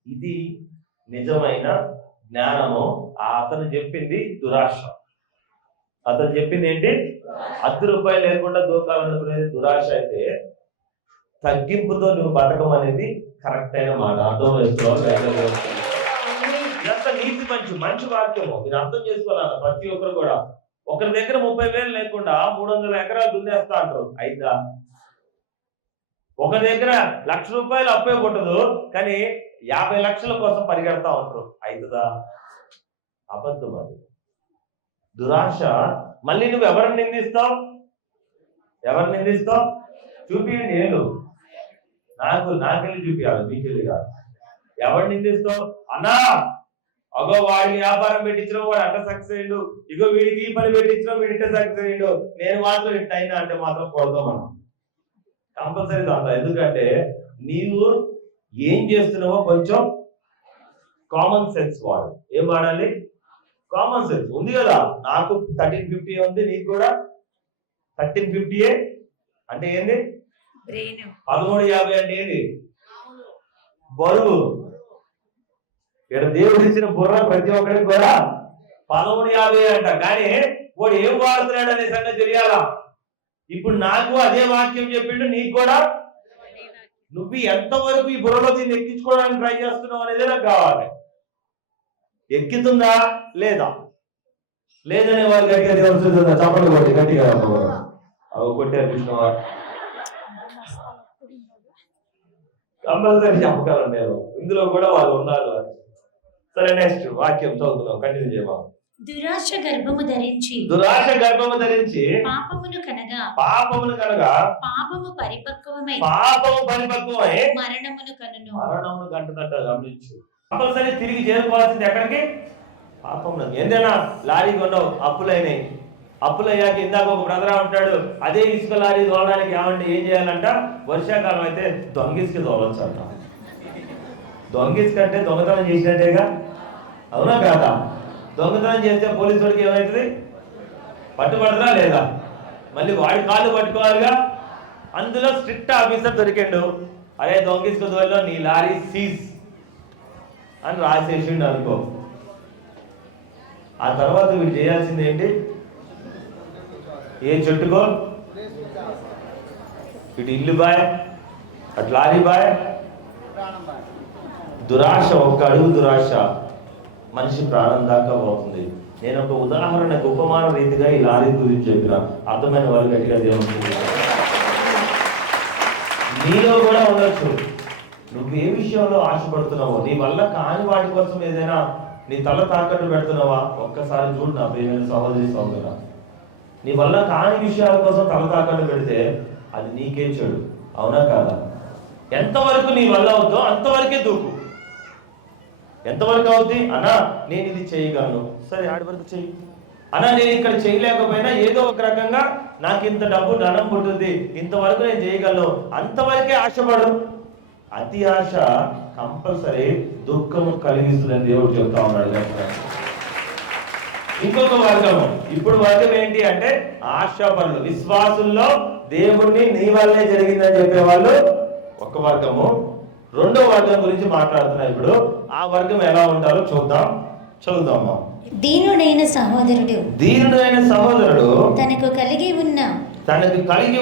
ఇది నిజమైన జ్ఞానము. అతను చెప్పింది దురాశ. అతను చెప్పింది ఏంటి? 10 రూపాయలు లేకుండా దూకాలనుకునేది దురాశ అయితే, తగ్గింపుతో నువ్వు బతకం అనేది కరెక్ట్ అయిన మాట. అర్థం చేసుకోవాలి. ఇదంతా నీతి మంచి వాక్యము. మీరు అర్థం చేసుకోవాలి. ప్రతి ఒక్కరు కూడా ఒకరి దగ్గర 30 వేలు లేకుండా 300 ఎకరాలు దున్నేస్తా అంటారు. అయిదా? ఒకరి దగ్గర 1,00,000 రూపాయలు అప్పే పుట్టదు, కానీ 50 లక్షల కోసం పరిగెడతా ఉంటారు. అయిదా? అబద్ధం అది, దురాశ. మళ్ళీ నువ్వు ఎవరిని నిందిస్తావు? చూపియండి. నేను నాకెళ్ళి చూపించాలి, మీకెళ్ళి కాదు. ఎవరు నిందిస్తావు? అన్నా అగో వాడికి వ్యాపారం పెట్టించడం వాడు అట్ట సక్సెస్ అయ్యిండు, ఇగో వీడికి ఈ పని పెట్టించడం వీడి ఇట్ట సక్సెస్ అయ్యిండు, నేను మాత్రం ఇట్ట అయినా అంటే మాత్రం కొడతాం మనం కంపల్సరీ దాంట్లో. ఎందుకంటే నీవు ఏం చేస్తున్నావో కొంచెం కామన్ సెన్స్ వాడు. ఏం వాడాలి? కామన్ సెన్స్ ఉంది కదా. నాకు 1350 ఉంది, నీకు కూడా 1350 అంటే ఏంది? 1350 అంటే ఏంది? బరువు. ఇక్కడ దేవుడు ఇచ్చిన బుర్ర ప్రతి ఒక్కరికి కూడా 1350 అంట. కానీ వాడు ఏం వాడుతున్నాడు అనే సంగతి తెలియాలా? ఇప్పుడు నాకు అదే వాక్యం చెప్పిండు, నీకు కూడా. నువ్వు ఎంతవరకు ఈ బుర్రలో దీన్ని ఎక్కించుకోవడానికి ట్రై చేస్తున్నావు అనేది నాకు కావాలి. ఎక్కుతుందా లేదా? లేదనే వాళ్ళు గట్టిగా దేవుడు చప్పట్లు కొట్టి గట్టిగా కొట్టారు చూసినవారు కంపల్సరీ చెప్పగలను నేను. ఇందులో కూడా వాళ్ళు ఉన్నారు. సరే, నెక్స్ట్ వాక్యం చదువుతున్నాం, కంటిన్యూ చేయమా. దురాశ గర్భము ధరించి పాపమును కనగా పాపము పరిపక్వమై మరణమును కంటున్నట్ట గమనించు. కంపల్సరీ తిరిగి చేరుకోవాల్సింది ఎక్కడికి? పాపమును. ఏంటైనా లారీ కొన్నావు, అప్పులైనాయి. అప్పులయ్యాక ఇందాక ఒక బ్రదర్ ఉంటాడు, అదే ఇసుక లారీ తోలడానికి ఏమంటే ఏం చేయాలంట? వర్షాకాలం అయితే దొంగిసుక తోలొచ్చు అంట. దొంగిసుక అంటే దొంగతనం చేసినట్టేగా, అవునా కాదా? దొంగతనం చేస్తే పోలీసు వాడికి ఏమవుతుంది? పట్టుబడరా లేదా? మళ్ళీ వాడి కాళ్ళు పట్టుకోవాలిగా. అందులో స్ట్రిక్ట్ ఆఫీసర్ దొరికిండు, అరే దొంగిసుక తోలిలో నీ లారీ సీజ్ అని రాసేసిండు అనుకో. ఆ తర్వాత వీడు చేయాల్సింది ఏంటి? ఏ చెట్టుకో ఇటు ఇల్లు బాయ్, అటు లారీ బాయ్. దురాశ, ఒక్క అడుగు దురాశ మనిషి ప్రాణం దాకా పోతుంది. నేను ఒక ఉదాహరణకు ఉపమాన రీతిగా ఈ లారీ గురించి చెప్పిన, అర్థమైన వాళ్ళు గట్టిగా దేవుడు. నీలో కూడా ఉండొచ్చు. నువ్వు ఏ విషయంలో ఆశపడుతున్నావో, నీ వల్ల కాని వాటి కోసం ఏదైనా నీ తల తాకట్టు పెడుతున్నావా? ఒక్కసారి చూడు నా ప్రియమైన సహోదరి సహోదరా. నీ వల్ల కాని విషయాల కోసం తల తాకట్టు పెడితే అది నీకే చెడు, అవునా కాదా? ఎంతవరకు నీ వల్ల అవుతుందో అంతవరకే దూకు. ఎంతవరకు అవుతుంది? అన్నా నేను ఇది చేయగలను, సరే ఆడి వరకు చెయ్యి. అన్నా నేను ఇక్కడ చేయలేకపోయినా ఏదో ఒక రకంగా నాకు ఇంత డబ్బు ధనం పుట్టింది, ఇంతవరకు నేను చేయగలను, అంతవరకే ఆశపడు. అతి ఆశ కంపల్సరీ దుఃఖము కలిగిస్తుందని దేవుడు చెప్తా ఉన్నాడు. ఇంకొక వర్గము, ఇప్పుడు వర్గం ఏంటి అంటే ఆశాపరులు, విశ్వాసుల్లో దేవుణ్ణి నీ వల్లే జరిగిందని చెప్పేవాళ్ళు ఒక వర్గము. రెండో వర్గం గురించి మాట్లాడుతున్నా ఇప్పుడు. ఆ వర్గం ఎలా ఉంటారో చదువుదామా. దీనుడైన సహోదరుడు తనకు కలిగి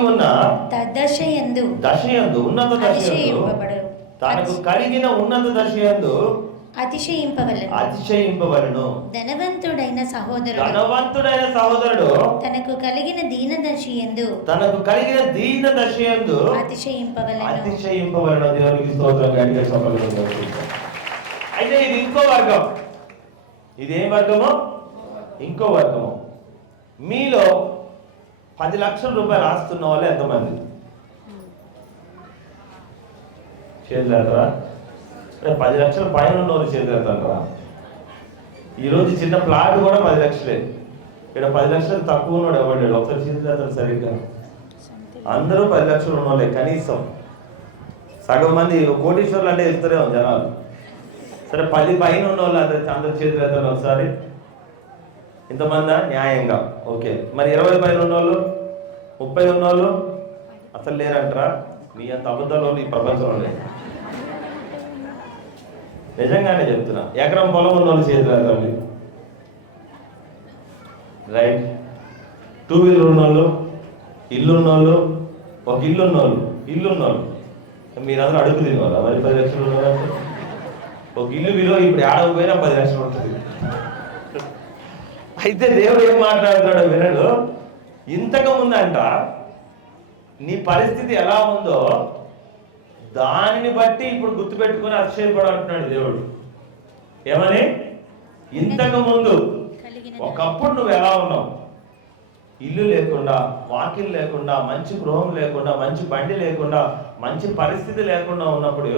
ఉన్న దశయందు ఉన్నత అతిశయింపవలెను. ధనవంతుడైన సహోదరుడు తనకు కలిగిన దీన దశయందు అతిశయింపవలెను. దేవునికి స్తోత్రం. గట్టిగా చెప్పగలరు. అయితే ఇది ఇంకో వర్గం. ఇదేం వర్గము? ఇంకో వర్గము. మీలో 10 లక్షల రూపాయలు ఆస్తున్న వాళ్ళు ఎంతమంది? చేతులేస్తారా? 10 లక్షల పైన ఉన్న వాళ్ళు చేతులేస్తారా? ఈరోజు చిన్న ప్లాట్ కూడా 10 లక్షలే. ఇక్కడ 10 లక్షలు తక్కువ ఉన్నాడు ఎవరు? ఒకసారి చేతులేస్తారు సరిగ్గా. అందరూ 10 లక్షలు ఉన్న వాళ్ళే కనీసం. సగం మంది కోటీశ్వర్లు అంటే వెళ్తారేమో జనాలు. సరే 10 పైన ఉన్న వాళ్ళు అందరు చేతులు ఎత్తారు ఒకసారి. ఇంతమందా? న్యాయంగా ఓకే. మరి 20 పైన ఉన్నోళ్ళు, 30 ఉన్నోళ్ళు అసలు లేరంటారా? మీ అంత అబద్ధాలు ఈ ప్రపంచంలో లేదు. నిజంగానే చెప్తున్నా. ఎకరం పొలం ఉన్న వాళ్ళు చేతులు ఎత్తండి. రైట్. 2 వీలర్ ఉన్నోళ్ళు, ఇల్లు ఉన్నోళ్ళు, ఒక ఇల్లు ఉన్నోళ్ళు మీరందరూ అడుగు తినేవాళ్ళు. మరి 10 లక్షలు ఉన్నవాళ్ళు. ఒక ఇల్లు విలువ ఇప్పుడు ఆడకపోయినా 10 లక్షలు ఉంటుంది. అయితే దేవుడు ఏం మాట్లాడుతున్నాడో వినడు. ఇంతకు ముందంట నీ పరిస్థితి ఎలా ఉందో దానిని బట్టి ఇప్పుడు గుర్తుపెట్టుకుని అతిశయపడంటున్నాడు దేవుడు. ఏమని? ఇంతకు ముందు ఒకప్పుడు నువ్వు ఎలా ఉన్నావు? ఇల్లు లేకుండా, వాకిల్ లేకుండా, మంచి గృహం లేకుండా, మంచి బండి లేకుండా, మంచి పరిస్థితి లేకుండా ఉన్నప్పుడు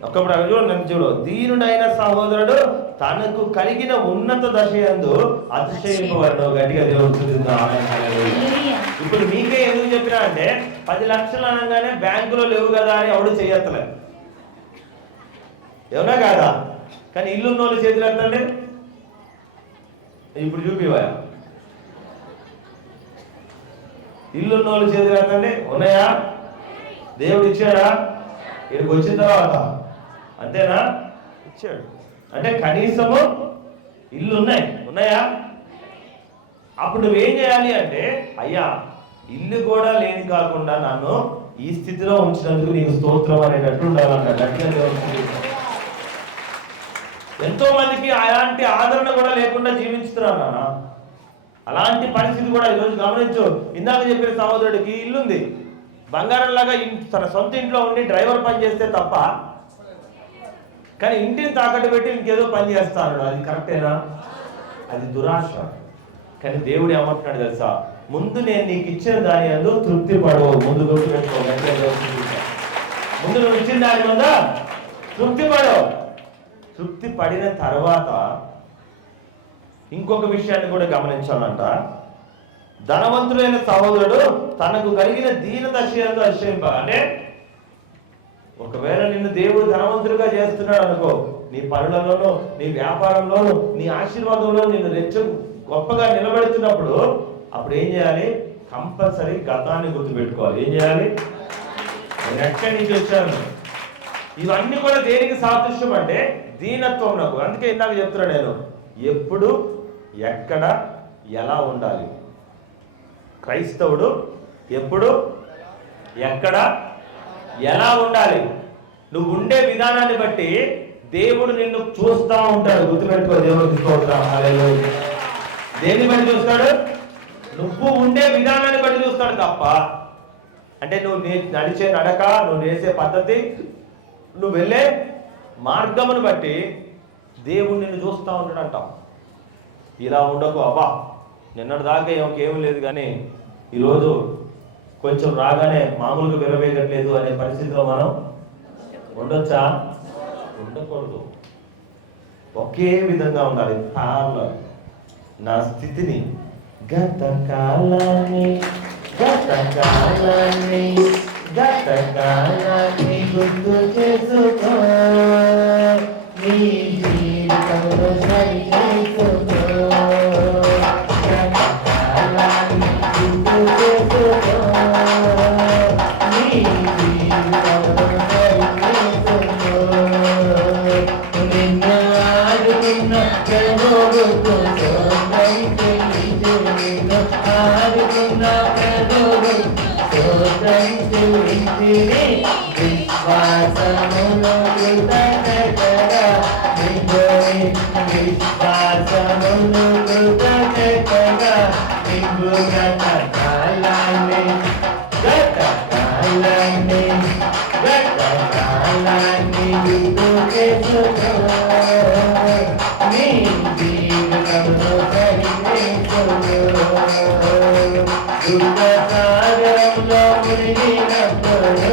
నన్ను చూడు. దీనుడైన సహోదరుడు తనకు కలిగిన ఉన్నత దశయందు అతిశయింపవలెను. గట్టిగా దేవుడు. ఇప్పుడు మీకే ఎందుకు చెప్పినా అంటే 10 లక్షలు అనగానే బ్యాంకులో లేవు కదా అని ఎవడు చేయట్లేదు. ఎవనా కాదా? కానీ ఇల్లు ఉన్న వాళ్ళు చేతులు ఎత్తండి. ఇప్పుడు చూపివా? ఇల్లు ఉన్న వాళ్ళు చేతులు ఎత్తండి. ఉన్నాయా? దేవుడు ఇచ్చాడా? ఇక్కడికి వచ్చిన తర్వాత అంతేనా? ఇచ్చాడు. అంటే కనీసము ఇల్లు ఉన్నాయా? అప్పుడు నువ్వేం చేయాలి అంటే, అయ్యా ఇల్లు కూడా లేని కాకుండా నన్ను ఈ స్థితిలో ఉంచినందుకు నీకు స్తోత్రం అనేటట్టు ఉండాలన్న. ఎంతో మందికి అలాంటి ఆదరణ కూడా లేకుండా జీవించుతున్నారు నాన్న. అలాంటి పరిస్థితి కూడా ఈరోజు గమనించు. ఇందాక చెప్పిన సహోదరుడికి ఇల్లుంది, బంగారంలాగా తన సొంత ఇంట్లో ఉండి డ్రైవర్ పని చేస్తే తప్ప, కానీ ఇంటిని తాకట్టు పెట్టి ఇంకేదో పని చేస్తాడు. అది కరెక్టేనా? అది దురాశ. కానీ దేవుడు ఏమంటున్నాడు తెలుసా? ముందు నేను నీకు ఇచ్చిన దాని అందు తృప్తి పడవు. ముందు గుర్తుపెట్టుకో. ముందు నువ్వు ఇచ్చిన దాని ముంద తృప్తి పడవు. తృప్తి పడిన తర్వాత ఇంకొక విషయాన్ని కూడా గమనించాలంట. ధనవంతుడైన సహోదరుడు తనకు కలిగిన దీన దశయందు అతిశయింప. అంటే ఒకవేళ నిన్ను దేవుడు ధనవంతుడిగా చేస్తున్నాడు అనుకో, నీ పనులలోనూ, నీ వ్యాపారంలోనూ, నీ ఆశీర్వాదంలో నిన్ను గొప్పగా నిలబెడుతున్నప్పుడు అప్పుడు ఏం చేయాలి? కంపల్సరీ గతాన్ని గుర్తుపెట్టుకోవాలి. ఏం చేయాలి? నేను ఎక్కడి నుంచి వచ్చాను? ఇవన్నీ కూడా దేనికి సాదృశ్యం అంటే దీనత్వం నాకు. అందుకే ఇందాక చెప్తున్నాను నేను, ఎప్పుడు ఎక్కడ ఎలా ఉండాలి. క్రైస్తవుడు ఎప్పుడు ఎక్కడ ఎలా ఉండాలి. నువ్వు ఉండే విధానాన్ని బట్టి దేవుడు నిన్ను చూస్తూ ఉంటాడు. గుర్తుపెట్టుకో. దేవుడికి స్తోత్రం. హల్లెలూయా. దేన్ని బట్టి చూస్తాడు? నువ్వు ఉండే విధానాన్ని బట్టి చూస్తాడు తప్ప, అంటే నువ్వు నడిచే నడక, నువ్వు చేసే పద్ధతి, నువ్వు వెళ్ళే మార్గమును బట్టి దేవుడు నిన్ను చూస్తూ ఉంటాడు అంటాం. ఇలా ఉండకు. అబ్బా నిన్నటి దాకా ఇంకేమీ లేదు కానీ ఈరోజు కొంచెం రాగానే మామూలుగా విరవేయట్లేదు అనే పరిస్థితిలో మనం ఉండొచ్చా? ఉండకూడదు. ఒకే విధంగా ఉండాలి. నా స్థితిని గతకాలాన్ని గుర్తు చేసుకో. నీ జీవితంలో సరి చేసుకో. గతకాలాన్ని గుర్తు చేసుకో. నీ జీవితంలో సరి చేసుకో. ఆదుకున్న ప్రభువు స్తోత్రం చెల్లించిరి విశ్వాసములో కృతజ్ఞతగా నిండుని విశ్వాసములో కృతజ్ఞతగా నిండు గతకాలాన్ని గుర్తు చేసుకో నీ జీవితంలో సాగరంలో మునిగినప్పుడు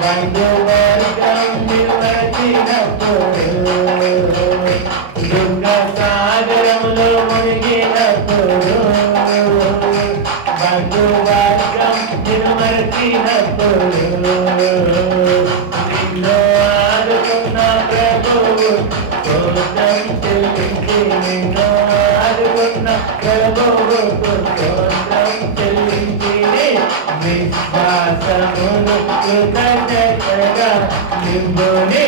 బంధువర్గం నిర్వహించినప్పుడు దుఃఖ సాగరంలో మునిగినప్పుడు బంధువర్గం నిర్వహించినప్పుడు నిన్ను ఆదుకున్న ప్రభువు స్తోత్రం చెల్లించి నిన్ను ఆదుకున్న ప్రభువు స్తోత్రం చెల్లించి విశ్వాసమును కృతజ్ఞతగా నిండుని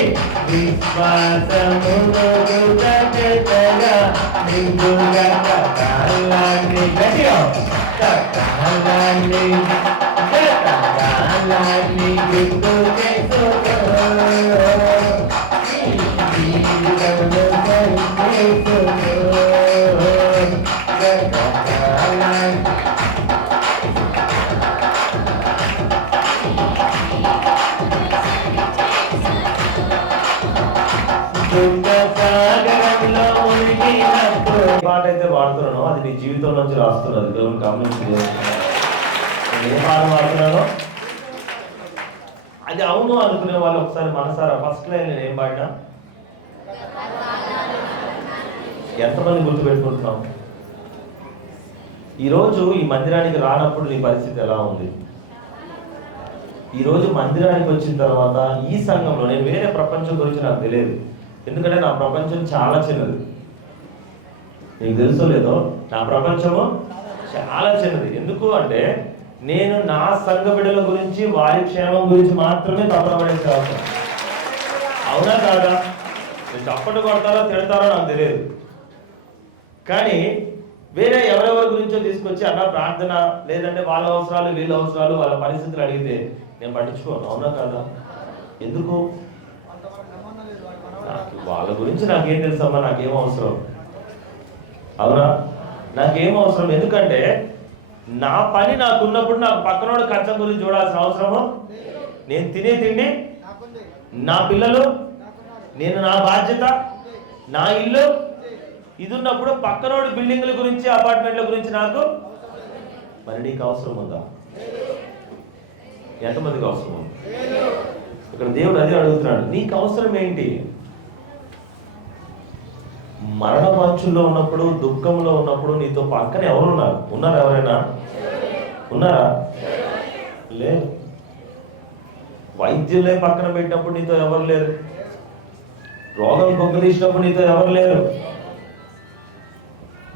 విశ్వాసమును కృతజ్ఞతగా నిండుగా కాలాన్ని గట్టిగా కాలాన్ని గుర్తు చేసుకో జీవితంలో పాట అయితే పాడుతున్నానో అది నీ జీవితం నుంచి రాస్తున్నది దేవుని గమనించి నేను ఏ పాట పాడుతున్నానో అది అవును అనుకునే వాళ్ళు ఒకసారి మనసారా ఫస్ట్ లైన్ నేను ఏం పాడినా ఎంతమంది గుర్తుపెట్టుకుంటున్నాం? ఈరోజు ఈ మందిరానికి రానప్పుడు నీ పరిస్థితి ఎలా ఉంది? ఈరోజు మందిరానికి వచ్చిన తర్వాత ఈ సంఘంలో నేను వేరే ప్రపంచం గురించి నాకు తెలియదు, ఎందుకంటే నా ప్రపంచం చాలా చిన్నది. నీకు తెలుసో లేదో నా ప్రపంచము చాలా చిన్నది. ఎందుకు అంటే నేను నా సంఘ బిడ్డల గురించి వారి క్షేమం గురించి మాత్రమే తప్పబడేసే అవసరం. అవునా కాదా? నేను చప్పట్లు కొడతారో తిడతారో నాకు తెలియదు, కానీ వేరే ఎవరెవరి గురించో తీసుకొచ్చి అలా ప్రార్థన లేదంటే వాళ్ళ అవసరాలు వీళ్ళ అవసరాలు వాళ్ళ పరిస్థితులు అడిగితే నేను పట్టించుకోను. అవునా కాదా? ఎందుకు? వాళ్ళ గురించి నాకేం తెలుసమ్మా, నాకేం అవసరం? అవునా, నాకేం అవసరం? ఎందుకంటే నా పని నాకు ఉన్నప్పుడు నాకు పక్కనోడు కష్టం గురించి చూడాల్సిన అవసరము, నేను తినే తిండి, నా పిల్లలు, నేను నా బాధ్యత, నా ఇల్లు ఇది ఉన్నప్పుడు పక్కనోడు బిల్డింగ్ల గురించి అపార్ట్మెంట్ల గురించి నాకు మరి నీకు అవసరం ఉందా? ఎంతమందికి అవసరం ఉంది? ఇక్కడ దేవుడు అదే అడుగుతున్నాడు, నీకు అవసరం ఏంటి? మరణ మంచుల్లో ఉన్నప్పుడు దుఃఖంలో ఉన్నప్పుడు నీతో పక్కన ఎవరు ఉన్నారు? ఉన్నారా? ఎవరైనా ఉన్నారా? లేదు. వైద్యులే పక్కన పెట్టినప్పుడు నీతో ఎవరు లేరు. రోగం కొగ్గదీసినప్పుడు నీతో ఎవరు లేరు.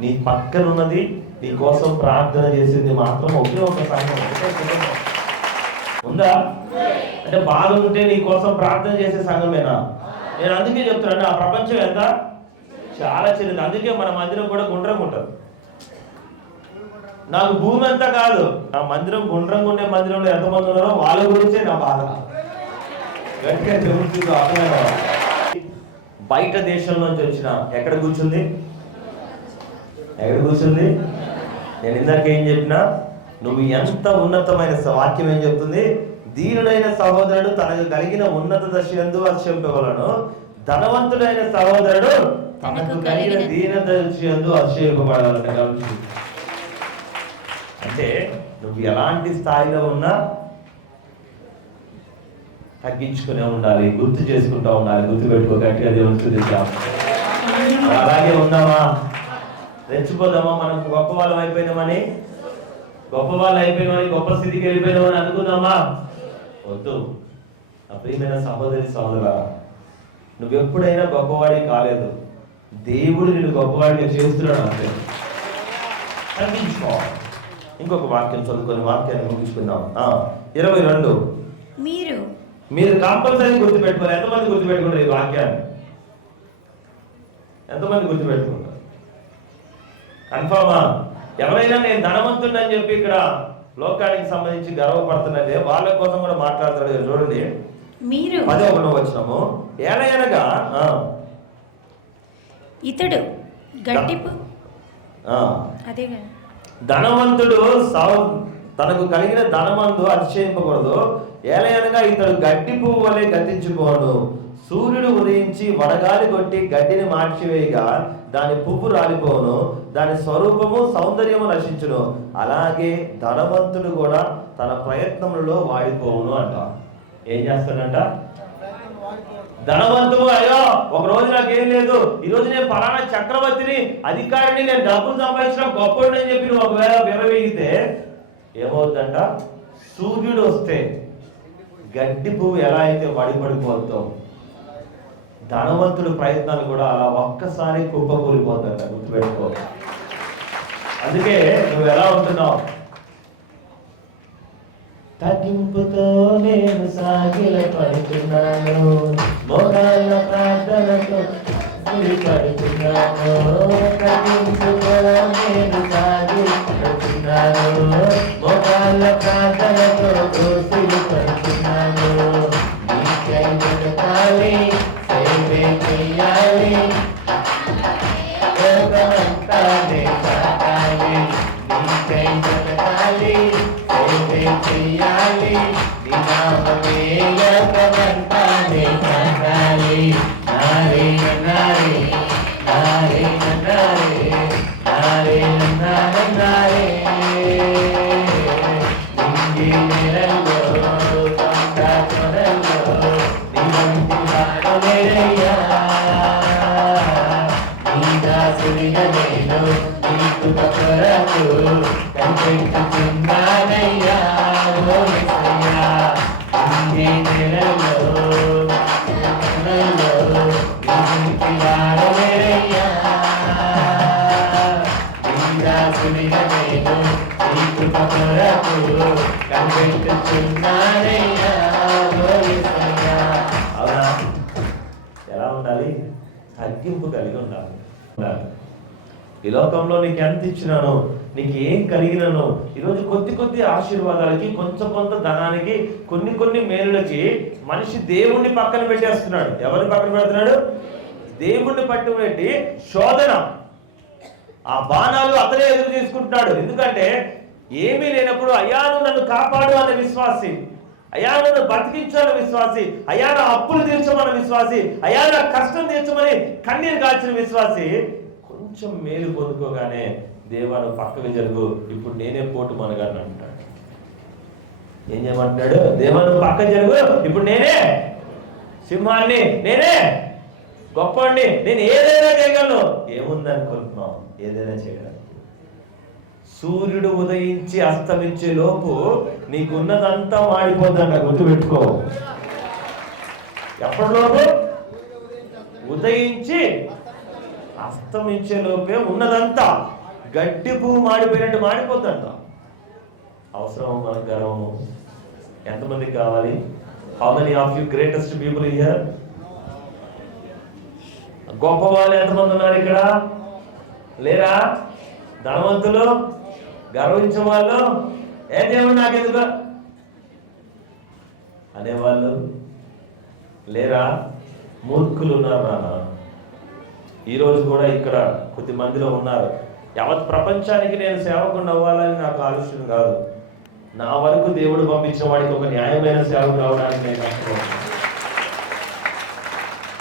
నీ పక్కన ఉన్నది నీ కోసం ప్రార్థన చేసింది మాత్రం ఒకే ఒక సంఘం ఉందా? అంటే బాగుంటే నీ కోసం ప్రార్థన చేసే సంఘమేనా? నేను అందుకే చెప్తున్నాను, ఆ ప్రపంచం ఎంత చాలా చిన్నది. అందుకే మన మందిరం కూడా గుండ్రంగా ఉంటుంది. నాకు భూమి అంతా కాదు, నా మందిరం గుండ్రంగా ఉండే మందిరంలో ఎంతమంది ఉన్నారో వాళ్ళ గురించే నా బాధ. గట్టిగా చెబుతుందో అర్థమైన బయట దేశం నుంచి వచ్చిన ఎక్కడ కూర్చుంది? నేను ఇందాక ఏం చెప్పినా, నువ్వు ఎంత ఉన్నతమైన వాక్యం ఏం చెప్తుంది? దీనుడైన సహోదరుడు తనకు కలిగిన ఉన్నత దశ యందు అతిశయింపవలెను, ధనవంతుడైన సహోదరుడు తనకు కలిగిన దీన దశ యందు అతిశయింపబడాలంట. అంటే నువ్వు ఎలాంటి స్థాయిలో ఉన్నా తగ్గించుకునే ఉండాలి, గుర్తు చేసుకుంటా ఉండాలి. గుర్తు పెట్టుకో, గట్టిగా దేవుని అలాగే ఉందామా? రెచ్చిపోదామా? మనం గొప్ప వాళ్ళు అయిపోయినామని గొప్ప స్థితికి వెళ్ళిపోయినామని అనుకుందామా? వద్దు. నా ప్రియమైన సహోదరి సహోదరా, నువ్వు ఎప్పుడైనా గొప్పవాడి కాలేదు, దేవుడు నిన్ను గొప్పవాడిగా చేస్తున్నాడు అంతే. తగ్గించుకో. ఇంకొక వాక్యం చదువుకొని వాక్యాన్ని ముగించుకుందాం. 22 మీరు కంపల్సరీ గుర్తుపెట్టుకోవాలి. ఎంతమంది గుర్తుపెట్టుకున్నారు ఈ వాక్యాన్ని? ఎంతమంది గుర్తుపెట్టుకుంటారు? కన్ఫర్మా? ఎవరైనా నేను ధనవంతుడిని అని చెప్పి ఇక్కడ లోకానికి సంబంధించి గర్వపడుతున్నదే వాళ్ళ కోసం కూడా మాట్లాడతాడు. చూడండి, మీరు 11వ వచనము, ఏలయనగా ఇతడు గడ్డిపు అదే ధనవంతుడు తనకు కలిగిన ధనమందు అతిశయింపకూడదు. ఏలయనగా ఇతడు గడ్డి పువ్వు వలె గతించిపోను. సూర్యుడు ఉదయించి వడగాలి కొట్టి గడ్డిని మార్చివేయగా దాని పువ్వు రాలిపోను, దాని స్వరూపము సౌందర్యము నశించును. అలాగే ధనవంతుడు కూడా తన ప్రయత్నములలో వాడిపోవును అంట. ఏం చేస్తాడంట? ధనవంతుడు, అయ్యో ఒక రోజు నాకేం లేదు, ఈ రోజు నేను ఫలానా చక్రవర్తిని, అధికారిని, నేను డబ్బులు సంపాదించిన గొప్పని అని చెప్పి నువ్వు ఒకవేళ విరవీగితే ఏమవుతుందంట? సూర్యుడు వస్తే గడ్డి పువ్వు ఎలా అయితే వడిపడిపోతావు, ధనవంతుడు ప్రయత్నాలు కూడా అలా ఒక్కసారి కుప్పకూలిపోతాడ. గుర్తుపెట్టుకో. అందుకే నువ్వు ఎలా ఉంటున్నావు? తగ్గింపుతో నేను సాగిల పడుతున్నాను, మోకాళ్ళ ప్రార్థనతో పడుతున్నాను. తగ్గింపుతో నేను సాగిల పడుతున్నాను, మోకాళ్ళ ప్రార్థనతో పడుతున్నాను. నీకై బ్రతకాలి, సేవే చేయాలి, లోకమంతా నే సాగాలి. నీకై బ్రతకాలి, సేవే చేయాలి, నీ నామమే లోకమంతా నే సాగాలి. నారే నారే నారే నారే నారే నారే నారే నింగి నెలలో సంతా కొరలో నివంతి వాడలేరయ్యా. నీ దాసుడిగా నేను నీకు కొరకు కనిపెట్టుచున్నానయ్యా. ఓ యేసయ్యా, నింగి నెలలో నివంతి వాడలేరయ్యా. నీ దాసుడిగా నేను నీకు కొరకు కనిపెట్టుచున్నానయ్యా. ఓ యేసయ్యా. అవునా? ఎలా ఉండాలి? తగ్గింపు కలిగి ఉండాలి. ఈ లోకంలో నీకు ఎంత ఇచ్చినాను, నీకు ఏం కలిగినాను, ఈరోజు కొద్ది కొద్ది ఆశీర్వాదాలకి, కొంచెం కొంత ధనానికి, కొన్ని కొన్ని మేలులకి మనిషి దేవుణ్ణి పక్కన పెట్టేస్తున్నాడు. ఎవరిని పక్కన పెడుతున్నాడు? దేవుణ్ణి పట్టు పెట్టి శోధన, ఆ బాణాలు అతనే ఎదురు తీసుకుంటున్నాడు. ఎందుకంటే ఏమీ లేనప్పుడు అయ్యా నువ్వు నన్ను కాపాడు అనే విశ్వాసి, అయ్యా నన్ను బతికించాలని విశ్వాసి, అయ్యా నా అప్పులు తీర్చమన్న విశ్వాసి, అయ్యా నా కష్టం తీర్చమని కన్నీరు కాల్చిన విశ్వాసి కొంచెం మేలు పొందుకోగానే దేవా నువ్వు పక్కకు జరుగు, ఇప్పుడు నేనే పోటు మనగాన్ని అంటాడు. ఏం చేయమంటున్నాడు? దేవా నువ్వు పక్క జరుగు, ఇప్పుడు నేనే సింహాన్ని, నేనే గొప్పవాడిని, నేను ఏదైనా చేయగలను. ఏముందనుకుంటున్నావు? ఏదైనా చేయగలను. సూర్యుడు ఉదయించి అస్తమించే లోపు నీకున్నదంతా మాడిపోద్దంట. గుర్తుపెట్టుకో. ఎప్పటిలోపు? ఉదయించి అస్తమించే లోపే ఉన్నదంతా గడ్డి పువ్వు మాడిపోయినట్టు మాడిపోద్దంట. అవసరం మనకు గర్వము? ఎంతమందికి కావాలి? How many of you greatest people here? గొప్ప వాళ్ళు ఎంతమంది ఉన్నారు ఇక్కడ? లేరా? ధనవంతులు, గర్వించే వాళ్ళు, ఏ దేవుడు నాకెందుకు అనేవాళ్ళు లేరా? మూర్ఖులు ఉన్నారు నాన్న. ఈరోజు కూడా ఇక్కడ కొద్ది మందిలో ఉన్నారు. యావత్ ప్రపంచానికి నేను సేవకుని అవ్వాలని నాకు ఆలోచన కాదు. నా వరకు దేవుడు పంపించిన వాడికి ఒక న్యాయమైన సేవకు రావడానికి నేను కష్టపడుతున్నాను.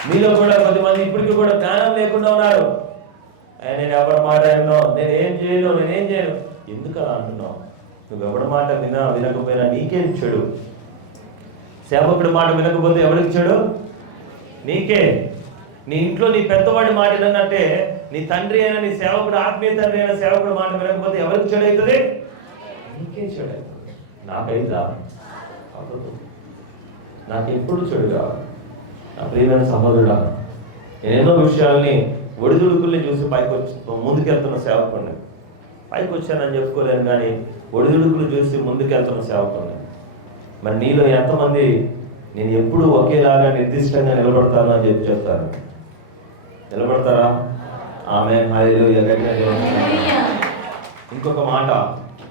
మీలో కూడా కొద్దిమంది ఇప్పటికీ కూడా జ్ఞానం లేకుండా ఉన్నారు. నేను ఎవరి మాట విన్నో, నేనేం చేయను. ఎందుకు అలా అంటున్నావు? నువ్వు ఎవరి మాట వినకపోయినా నీకే చెడు. సేవకుడి మాట వినకపోతే ఎవరికి చెడు? నీకే. నీ ఇంట్లో నీ పెద్దవాడి మాట వినట్టే నీ తండ్రి అయినా, నీ సేవకుడు, ఆత్మీయ తండ్రి అయినా సేవకుడు మాట వినకపోతే ఎవరికి చెడు అవుతుంది? నీకే చెడు అవుతుంది. నాకైతా నాకు ఎప్పుడు చెడు కావాలి. నా ప్రియమైన సహోదరుడా, నేనేన్నో విషయాల్ని ఒడిదుడుకుల్ని చూసి ముందుకెళ్తున్న సేవకుడిని. పైకి వచ్చానని చెప్పుకోలేను, కానీ ఒడిదుడుకులు చూసి ముందుకెళ్తున్న సేవకుడిని. మరి నీలో ఎంతమంది నేను ఎప్పుడు ఒకేలాగా నిర్దిష్టంగా నిలబడతాను అని చెప్తారు? నిలబడతారా? ఆమేన్. హల్లెలూయా. గట్టిగా దేవునికి స్తోత్రం. హల్లెలూయా.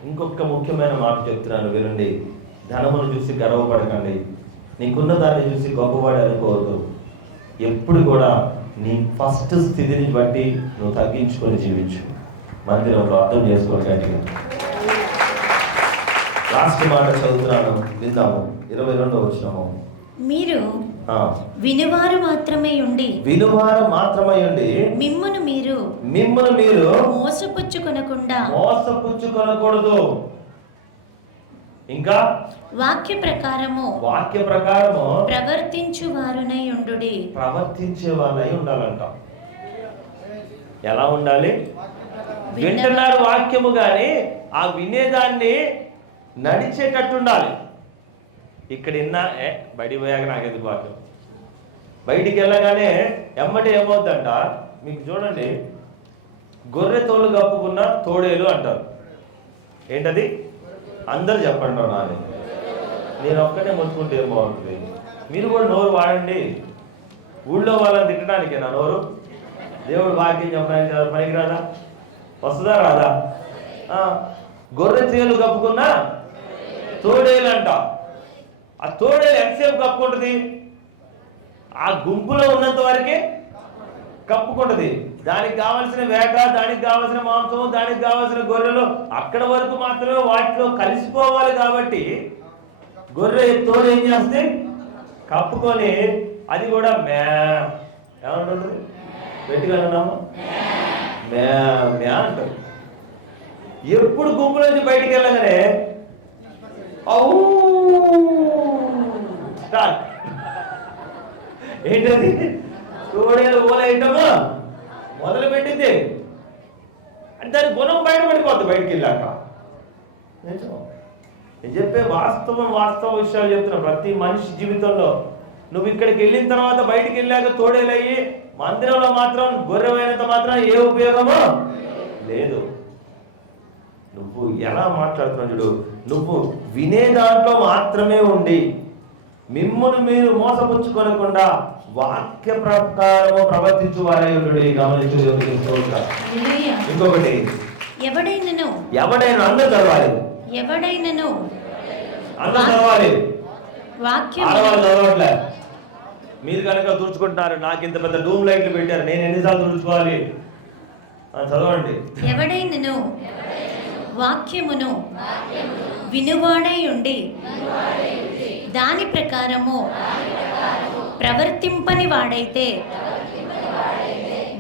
ఇంకొక ముఖ్యమైన మాట చెప్తున్నాను వినండి. ధనమును చూసి గర్వపడకండి, నీకున్న దాన్ని చూసి గొప్పవాడు అనుకోవద్దు. ఎప్పుడు కూడా నీ ఫస్ట్ స్థితిని బట్టి నువ్వు తగ్గించుకొని జీవించు. మందిరంలో అర్థం చేసుకోవడానికి లాస్ట్ మాట చదువుతున్నాను, విందాము. 22వ వచనము. మీరు వినువారు మాత్రమే ఉండి మిమ్మును మీరు మోసపుచ్చుకొనకూడదు. ఇంకా వాక్య ప్రకారము ప్రవర్తించే వాళ్ళై ఉండాలంట. ఎలా ఉండాలి? వింటున్నారు వాక్యము, కానీ ఆ వినేదాన్ని నడిచేటట్టు ఉండాలి. ఇక్కడ బయటికి పోయాక నాకెందుకు వాక్యం, బయటికి వెళ్ళగానే ఎమ్మటి ఏమవుద్దంట, మీకు చూడండి, గొర్రె తోలు కప్పుకున్న తోడేలు అంటారు. ఏంటది? అందరు చెప్పండి. నాని నేను ఒక్కనే మొత్తుకుంటే ఏం బాగుంటుంది? మీరు కూడా నోరు వాడండి. ఊళ్ళో వాళ్ళని తిట్టడానికి నా నోరు? దేవుడు వాక్యం చెప్పడానికి పనికి రాదా? వస్తుందా రాదా? గొర్రె తేలు కప్పుకున్న తోడేలు అంట. ఆ తోడేలు ఎంతసేపు కప్పుకుంటుంది? ఆ గుంపులో ఉన్నంత వరకే కప్పుకుంటుంది. దానికి కావాల్సిన వేట, దానికి కావాల్సిన మాంసము, దానికి కావాల్సిన గొర్రెలు అక్కడ వరకు మాత్రమే వాటిలో కలిసిపోవాలి. కాబట్టి గొర్రె తోడు ఏం చేస్తే కప్పుకొని, అది కూడా ఏమంటుంది? పెట్టిగలన్నాము అంటారు. ఎప్పుడు గుంపుల నుంచి బయటికి వెళ్ళగానే స్టార్ట్. ఏంటది? తోడేలు ఓలేయటము మొదలు పెట్టింది అంటే దాని గుణం బయటపడిపోద్ది బయటికి వెళ్ళాక. నేను చెప్పే వాస్తవ విషయాలు చెప్తున్నా. ప్రతి మనిషి జీవితంలో నువ్వు ఇక్కడికి వెళ్ళిన తర్వాత బయటికి వెళ్ళాక తోడేలయ్యి మందిరంలో మాత్రం గొర్రెమైనంత మాత్రం ఏ ఉపయోగమో లేదు. నువ్వు ఎలా మాట్లాడుతున్నావు చూడు. నువ్వు వినే దాంట్లో మాత్రమే ఉండి మిమ్మును మీరు మోసపుచ్చుకొనకుండా వాక్య ప్రకారము ప్రవర్తించు వారై ఉండు. గమనించు. ఇంకొకటి, ఎవడైనా అందరూ చదవాలి. అందరూ చదవాలి. ఆడవాళ్ళు చదవట్లే. మీరు కనుక తుడుచుకుంటున్నారు, నాకు ఇంత పెద్ద డూమ్ లైట్లు పెట్టారు, నేను ఎన్నిసార్లు తుడుచుకోవాలి? చదవండి. ఎవడైనను వాక్యమును వినువాడై ఉండి దాని ప్రకారము ప్రవర్తింపని వాడైతే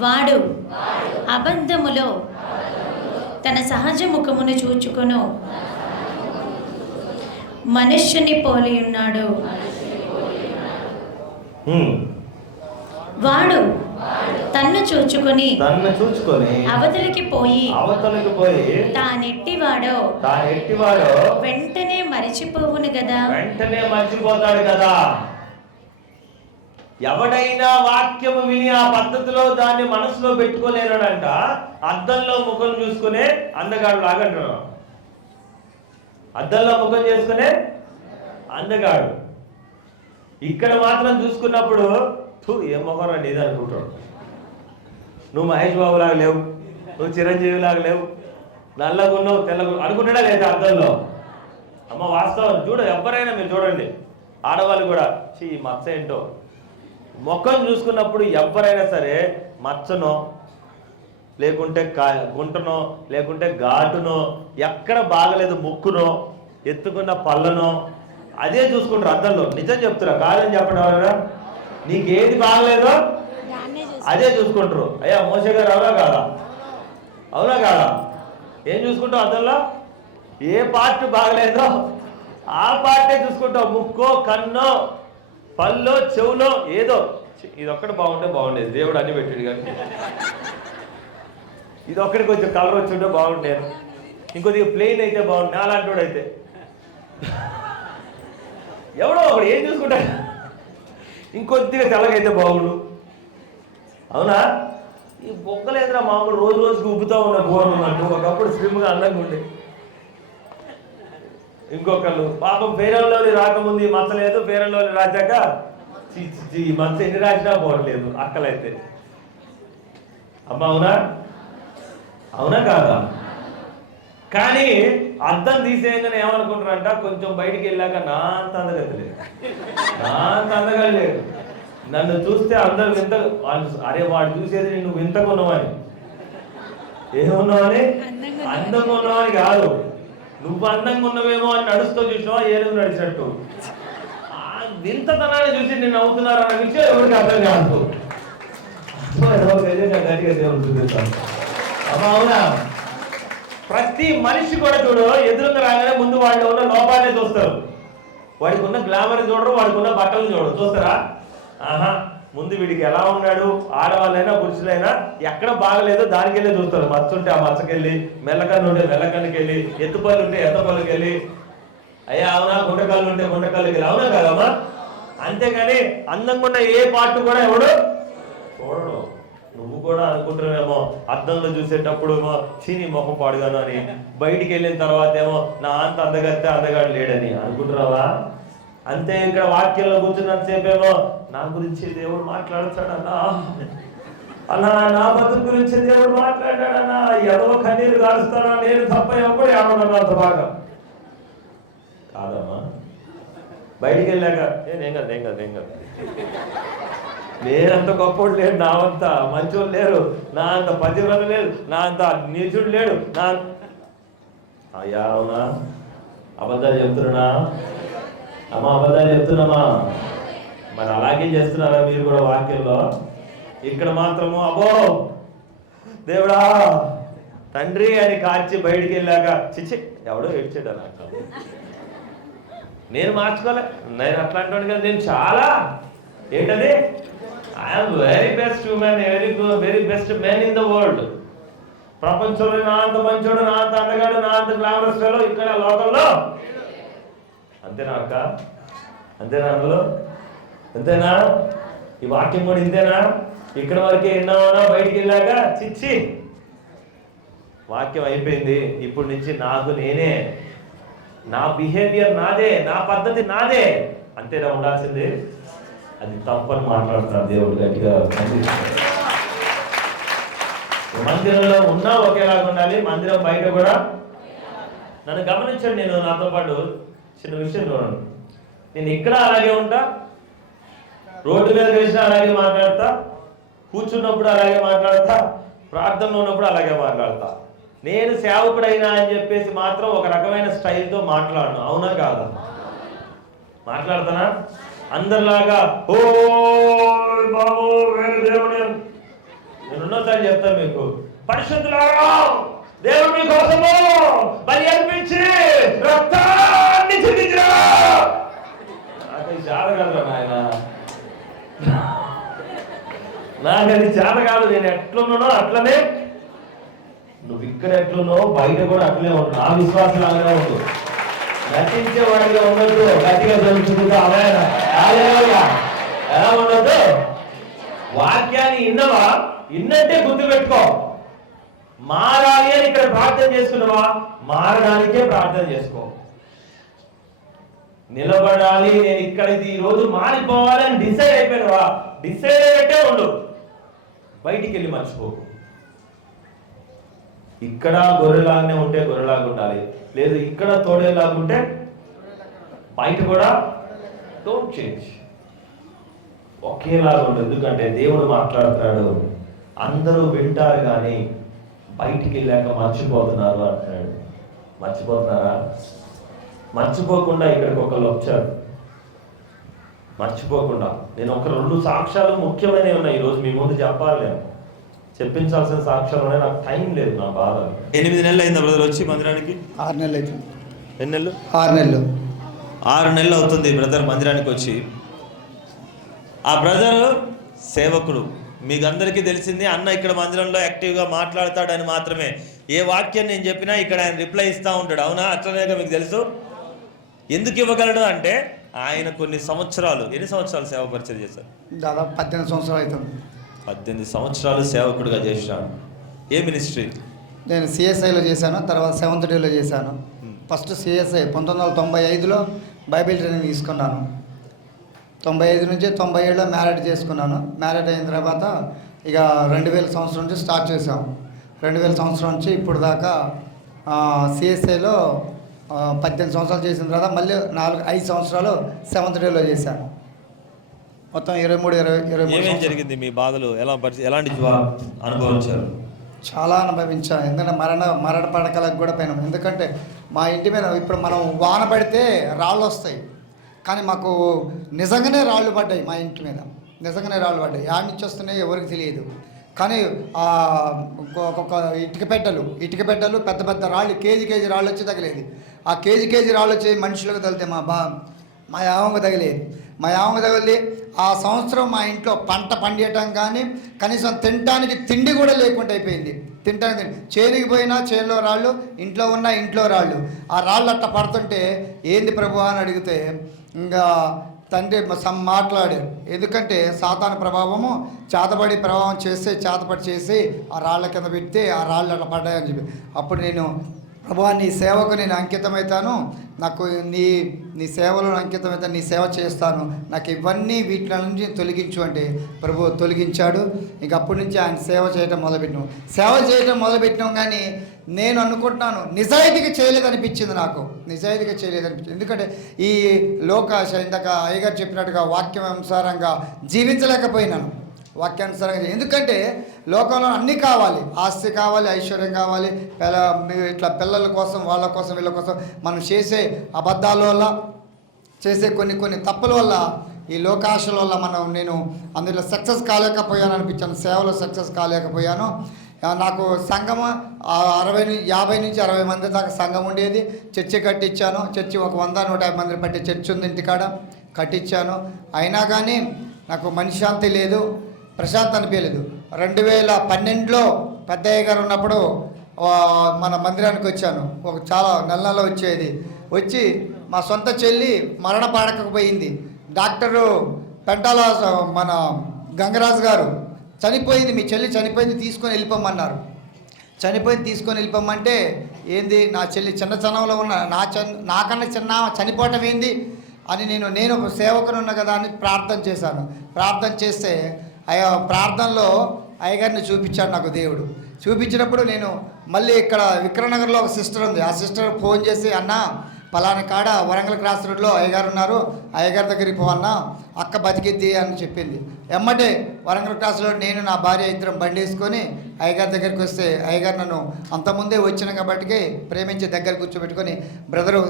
వాడు అబద్ధములో తన సహజ ముఖమును చూచుకొను మనుష్యుని పోలి ఉన్నాడు. వాడు తన్ను చూచుకొని అవతలికి పోయి తానెట్టివాడో వెంటనే మరిచిపోవును కదా. వెంటనే మర్చిపోతాడు కదా. ఎవడైనా వాక్యము విని ఆ పద్ధతిలో దాన్ని మనసులో పెట్టుకోలేనంట, అద్దంలో ముఖం చూసుకునే అందగాడు లాగంటారు. అద్దంలో ముఖం చేసుకునే అందగాడు. ఇక్కడ మాత్రం చూసుకున్నప్పుడు ఏం ముఖం రండి ఇది అనుకుంటాడు. నువ్వు మహేష్ బాబు లాగా లేవు, నువ్వు చిరంజీవి లాగా లేవు, నల్లగున్నావు తెల్లగు అనుకుంటాడా లేదా అద్దంలో? అమ్మ వాస్తవం చూడ. ఎవరైనా మీరు చూడండి, ఆడవాళ్ళు కూడా ఈ మచ్చ ఏంటో ముఖం చూసుకున్నప్పుడు ఎవరైనా సరే మచ్చనో లేకుంటే గుంటనో లేకుంటే ఘాటునో ఎక్కడ బాగలేదు ముక్కునో ఎత్తుకున్న పళ్ళనో అదే చూసుకుంటారు అద్దంలో. నిజం చెప్తున్నా, కాదని చెప్పడం ఎవరైనా నీకు ఏది బాగలేదో అదే చూసుకుంటారు. అయ్యా మోసే గారు అవునా కాదా? ఏం చూసుకుంటావు అద్దంలో? ఏ పార్ట్ బాగలేదో ఆ పార్టే చూసుకుంటావు. ముక్కో కన్నో పల్లో చెవులో ఏదో ఇది ఒక్కటి బాగుంటే బాగుండేది, దేవుడు అన్ని పెట్టాడు కానీ ఇది ఒక్కటి కొంచెం కలర్ వచ్చి ఉంటే బాగుండేది, ఇంకొద్దిగా ప్లెయిన్ అయితే బాగుండే. అలాంటి వాడు అయితే ఎవడో ఒకడు ఏం చూసుకుంటాడు, ఇంకొద్దిగా తెల్లగైతే బాగుండు. అవునా? ఈ బొక్కలేదురా మామూలు రోజు రోజుకి ఉబ్బుతా ఉన్న ఘోరం ఉన్నట్టు. ఒకప్పుడు స్లిమ్గా అందంగా ఉండే. ఇంకొకళ్ళు పాపం పేరంలోని రాకముందు ఈ మచ్చ లేదు, పేరంలోని రాచాక ఈ మచ్చ ఎన్ని రాసినా పోవట్లేదు అక్కలైతే. అమ్మ అవునా? అవునా కాదా? కానీ అద్దం తీసేయగానే ఏమనుకుంటారంట, కొంచెం బయటికి వెళ్ళాక నా అంత అందగతి లేదు, నా అంత అందగా లేదు. నన్ను చూస్తే అందరు వింత, అరే వాడు చూసేది నువ్వు వింతగా ఉన్నావని. ఏమున్నావని? అందంగా ఉన్నావని కాదు, నువ్వు అందంగా ఉన్నవేమో అని నడుస్తూ చూసినావా, ఏనుగు నడిచినట్టు. వింతతనాన్ని చూసి నేను నవ్వుతున్నారు అన్న విషయం ఎవరికి అర్థం కాదు. గట్టిగా దేవుడు చూపిస్తాను. అమ్మ అవునా? ప్రతి మనిషి కూడా చూడు, ఎదురుగా రాగానే ముందు వాడిలో ఉన్న లోపాలనే చూస్తారు. వాడికి ఉన్న గ్లామర్ చూడరు, వాడికి ఉన్న బట్టలు చూడరు. చూస్తారా? ఆహా, ముందు వీడికి ఎలా ఉన్నాడు, ఆడవాళ్ళైనా పురుషులైనా ఎక్కడ బాగలేదో దానికి వెళ్ళి చూస్తారు. మచ్చ ఉంటే ఆ మచ్చకెళ్ళి, మెల్లకన్ను ఉంటే మెల్లకన్నుకి వెళ్ళి, ఎత్తుపళ్ళు ఉంటే ఎత్తపళ్ళకి వెళ్ళి, అయ్యా అవునా, గుండెకాళ్ళు ఉంటే గుండెకాళ్ళకి వెళ్ళి, అవునా కదమ్మా? అంతేగాని అందంగా ఉన్న ఏ పార్ట్ కూడా ఎవడు చూడడు. నువ్వు కూడా అనుకుంటున్నావేమో అద్దంలో చూసేటప్పుడు ఏమో చీని ముఖం పాడుగాను అని, బయటికి వెళ్ళిన తర్వాత ఏమో నా అంత అందగత్తే అందగాడు లేడని అనుకుంటున్నావా? అంతే. ఇక్కడ వాక్యంలో కూర్చున్నంతసేపేమో నా గురించి దేవుడు మాట్లాడుతాడన్నా, అన్నా నా బతుకు గురించి దేవుడు మాట్లాడాడన్నా, ఎవరో కన్నీరు కారుస్తానా, నేను తప్ప ఎవరు ఏమన్నా అంత బాగా కాదమ్మా. బయటికి వెళ్ళాక నేను కాదు నేనంత గొప్పోడు లేడు, నా అంత మంచోడు లేరు, నా అంత పతివ్రత లేదు, నా అంత నీచుడు లేడు, నా అయ్యా అవునా? అబద్ధాలు చెప్తున్నా అమ్మ, అబద్ధాలు చెప్తున్నామా? మరి అలాగే చేస్తున్నారా మీరు కూడా వాక్యంలో? ఇక్కడ మాత్రము అబ్బో దేవుడా తండ్రి అని కార్చి బయటికి వెళ్ళాక చిచ్చి ఎవడో ఏడ్చాడు నాకు, నేను మార్చుకోలే, నేను అట్లాంటి కదా, నేను చాలా ఏంటది, I'm very best human, very best man in the world. ప్రపంచంలో నా అంత మంచోడు, నా అంత అందగాడు, నా అంత గ్లామరస్ ఫెలో ఇక్కడ లోకల్లో. అంతేనా అక్క? అంతేనా అందులో? అంతేనా? ఈ వాక్యం కూడా ఇంతేనా? ఇక్కడ వరకే విన్నామన్నా, బయటికి వెళ్ళాక చిచ్చి వాక్యం అయిపోయింది, ఇప్పుడు నుంచి నాకు నేనే, నా బిహేవియర్ నాదే, నా పద్ధతి నాదే, అంతేనా ఉండాల్సింది? అది తప్పని మాట్లాడుతున్నారు దేవుడు గట్టిగా. మందిరంలో ఉన్నా ఒకేలాగా ఉండాలి, మందిరం బయట కూడా. నన్ను గమనించండి, నేను నాతో పాటు చిన్న విషయం చూడండి. నేను ఇక్కడ అలాగే ఉంటా, రోడ్డు మీద కలిసినా అలాగే మాట్లాడతా, కూర్చున్నప్పుడు అలాగే మాట్లాడతా, ప్రార్థనలో ఉన్నప్పుడు అలాగే మాట్లాడతా. నేను సేవకుడైనా అని చెప్పేసి మాత్రం ఒక రకమైన స్టైల్తో మాట్లాడను. అవునా కాదా? మాట్లాడతానా? అందరిలాగా ఓ బాబు వేరే దేవుడు. నేను ఉన్నోసారి చెప్తాను మీకు, పరిశుద్ధులారా దేవుడు మీ కోసము బలి అర్పించి రక్తాన్ని చిందించినా. నాకు చేత కాదు నాయన, నాకు అది చేత కాదు. నేను ఎట్లున్నానో అట్లనే, నువ్వు ఇక్కడ ఎట్లున్నావు బయట కూడా అట్లనే ఉండు. నా విశ్వాసం అలాగే ఉండు, నటించే వాడిగా ఉండొద్దు, గట్టిగా జరుగుతుంది. ఎలా ఉండొద్దు? వాక్యాన్ని ఇన్నవా, ఇన్నంటే గుర్తు పెట్టుకో. మారాలి అని ఇక్కడ ప్రార్థన చేసుకున్నావా, మారడానికే ప్రార్థన చేసుకో. నిలబడాలి, నేను ఇక్కడ ఈ రోజు మారిపోవాలి అని డిసైడ్ అయిపోయినవా, డిసైడ్ అయ్యేట్టే ఉండు. బయటికి వెళ్ళి మర్చిపో. ఇక్కడ గొర్రెలాగానే ఉంటే గొర్రెలాగా ఉండాలి, లేదు ఇక్కడ తోడేలాగుంటే బయట కూడా డోంట్ చేంజ్, ఒకేలాగా ఉండదు. ఎందుకంటే దేవుడు మాట్లాడుతున్నాడు, అందరూ వింటారు కానీ బయటికి వెళ్ళాక మర్చిపోతున్నారు అంటున్నాడు. మర్చిపోతున్నారా? మర్చిపోకుండా ఇక్కడికి ఒకళ్ళు వచ్చారు, మర్చిపోకుండా. నేను ఒక 2 సాక్ష్యాలు ముఖ్యమైనవి ఉన్నాయి ఈరోజు మీ ముందు చెప్పాలి. నేను చెప్పించాల్సిన సాక్ష్యాలు ఉన్నాయి, నాకు టైం లేదు, నా బాధ. 8 నెలలు అయిందా బ్రదర్ వచ్చి మందిరానికి? 6 నెలలు అవుతుంది. ఎన్ని నెలలు? 6 నెలలు. 6 నెలలు అవుతుంది బ్రదర్ మందిరానికి వచ్చి. ఆ బ్రదర్ సేవకుడు, మీకు అందరికీ తెలిసింది. అన్న ఇక్కడ మందిరంలో యాక్టివ్గా మాట్లాడతాడని మాత్రమే, ఏ వాక్యం నేను చెప్పినా ఇక్కడ ఆయన రిప్లై ఇస్తూ ఉంటాడు. అవునా? అట్లనేగా మీకు తెలుసు. ఎందుకు ఇవ్వగలడు అంటే ఆయన కొన్ని సంవత్సరాలు, ఎన్ని సంవత్సరాలు సేవ పరిచయం చేశారు? దాదాపు 18 సంవత్సరాలు అవుతుంది. 18 సంవత్సరాలు సేవకుడిగా చేశాను. ఏ మినిస్ట్రీ? నేను సిఎస్ఐలో చేశాను, తర్వాత 7th డేలో చేశాను. ఫస్ట్ సిఎస్ఐ 1995లో బైబిల్ ట్రైనింగ్ తీసుకున్నాను. 95 నుంచి 97లో మ్యారేజ్ చేసుకున్నాను. మ్యారేజ్ అయిన తర్వాత ఇక 2000 సంవత్సరం నుంచి స్టార్ట్ చేసాం. 2000 సంవత్సరం నుంచి ఇప్పుడు దాకా సిఎస్ఐలో 18 సంవత్సరాలు చేసిన తర్వాత మళ్ళీ 5 సంవత్సరాలు సెవెంత్ డేలో చేశాను. మొత్తం 23 ఏమేం జరిగింది? మీ బాధలు ఎలాంటి అనుభవించారు? చాలా అనుభవించాను. ఎందుకంటే మరణ పడకలకు కూడా పోయినాం. ఎందుకంటే మా ఇంటి మీద ఇప్పుడు మనం వాన పడితే రాళ్ళు వస్తాయి, కానీ మాకు నిజంగానే రాళ్ళు పడ్డాయి. మా ఇంటి మీద నిజంగానే రాళ్ళు పడ్డాయి. యాడ్ నుంచి వస్తున్నాయి ఎవరికి తెలియదు. కానీ ఒక్కొక్క ఇటుక పెట్టెలు పెద్ద పెద్ద రాళ్ళు కేజీ రాళ్ళు వచ్చి తగిలేది. ఆ కేజీ రాళ్ళు వచ్చి మనుషులకు తగిలితే మా యావంగా తగిలేది. మా యావంగా తగిలి ఆ సంవత్సరం మా ఇంట్లో పంట పండియటం కానీ కనీసం తినటానికి తిండి కూడా లేకుండా అయిపోయింది. తినటానికి చేనుకి పోయినా చేనులో రాళ్ళు, ఇంట్లో ఉన్న ఇంట్లో రాళ్ళు. ఆ రాళ్ళు అట్లా పడుతుంటే ఏంది ప్రభు అని అడిగితే ఇంకా తండ్రి మాట్లాడారు. ఎందుకంటే సాతాను ప్రభావము చేతబడి ప్రభావం చేతపడి చేసి ఆ రాళ్ళ కింద పెడితే ఆ రాళ్ళు అట్లా పడ్డాయని చెప్పి అప్పుడు నేను ప్రభువా నీ సేవకు నేను అంకితమవుతాను, నాకు నీ సేవలో అంకితమవుతాను, నీ సేవ చేస్తాను, నాకు ఇవన్నీ వీటి నుంచి తొలగించు అంటే ప్రభు తొలగించాడు. ఇంక అప్పటి నుంచి ఆయన సేవ చేయడం మొదలుపెట్టినాం. కానీ నేను అనుకుంటున్నాను నిజాయితీగా చేయలేదనిపించింది. ఎందుకంటే ఈ ఇందాక అయ్యగారు చెప్పినట్టుగా వాక్యం అనుసారంగా జీవించలేకపోయినాను. వాక్యానుసారంగా ఎందుకంటే లోకంలో అన్నీ కావాలి, ఆస్తి కావాలి, ఐశ్వర్యం కావాలి, ఇట్లా పిల్లల కోసం వాళ్ళ కోసం వీళ్ళ కోసం మనం చేసే అబద్ధాల వల్ల చేసే కొన్ని తప్పుల వల్ల ఈ లోకాశల వల్ల నేను అందులో సక్సెస్ కాలేకపోయాను అనిపించాను. సేవలో సక్సెస్ కాలేకపోయాను. నాకు సంఘం 50 నుంచి 60 మంది దాకా సంఘం ఉండేది. చర్చి కట్టించాను. చర్చి ఒక 100-150 మంది పట్టే చర్చి ఉంది ఇంటికాడ, కట్టించాను. అయినా కానీ నాకు మనశ్శాంతి లేదు, ప్రశాంత్ అనిపించలేదు. 2012లో పెద్దయ్య గారు ఉన్నప్పుడు మన మందిరానికి వచ్చాను. చాలా నెల వచ్చి మా సొంత చెల్లి మరణ పాడకపోయింది. డాక్టరు పెంటాల మన గంగరాజు గారు చనిపోయింది, మీ చెల్లి చనిపోయింది, తీసుకొని వెళ్ళిపోమన్నారు. తీసుకొని వెళ్ళిపోమంటే ఏంది నా చెల్లి చిన్నతనంలో ఉన్న నాకన్నా చిన్న చనిపోవటం ఏంది అని నేను సేవకునున్నా కదా అని ప్రార్థన చేశాను. ప్రార్థన చేస్తే ప్రార్థనలో అయ్యగారిని చూపించాడు నాకు దేవుడు. చూపించినప్పుడు నేను మళ్ళీ ఇక్కడ విక్రమనగర్లో ఒక సిస్టర్ ఉంది. ఆ సిస్టర్ ఫోన్ చేసి అన్న పలానా కాడ వరంగల్ క్రాస్ రోడ్లో అయ్యగారు ఉన్నారు, అయ్యగారి దగ్గరికి పోవన్నా, అక్క బతికిద్ది అని చెప్పింది. ఎమ్మటే వరంగల్ క్రాస్ రోడ్ నేను నా భార్య ఇద్దరం బండి వేసుకొని అయ్యగారి దగ్గరికి వస్తే అయ్యగారు నన్ను అంతకుముందే వచ్చిన కాబట్టి ప్రేమించి దగ్గర కూర్చోబెట్టుకొని బ్రదరు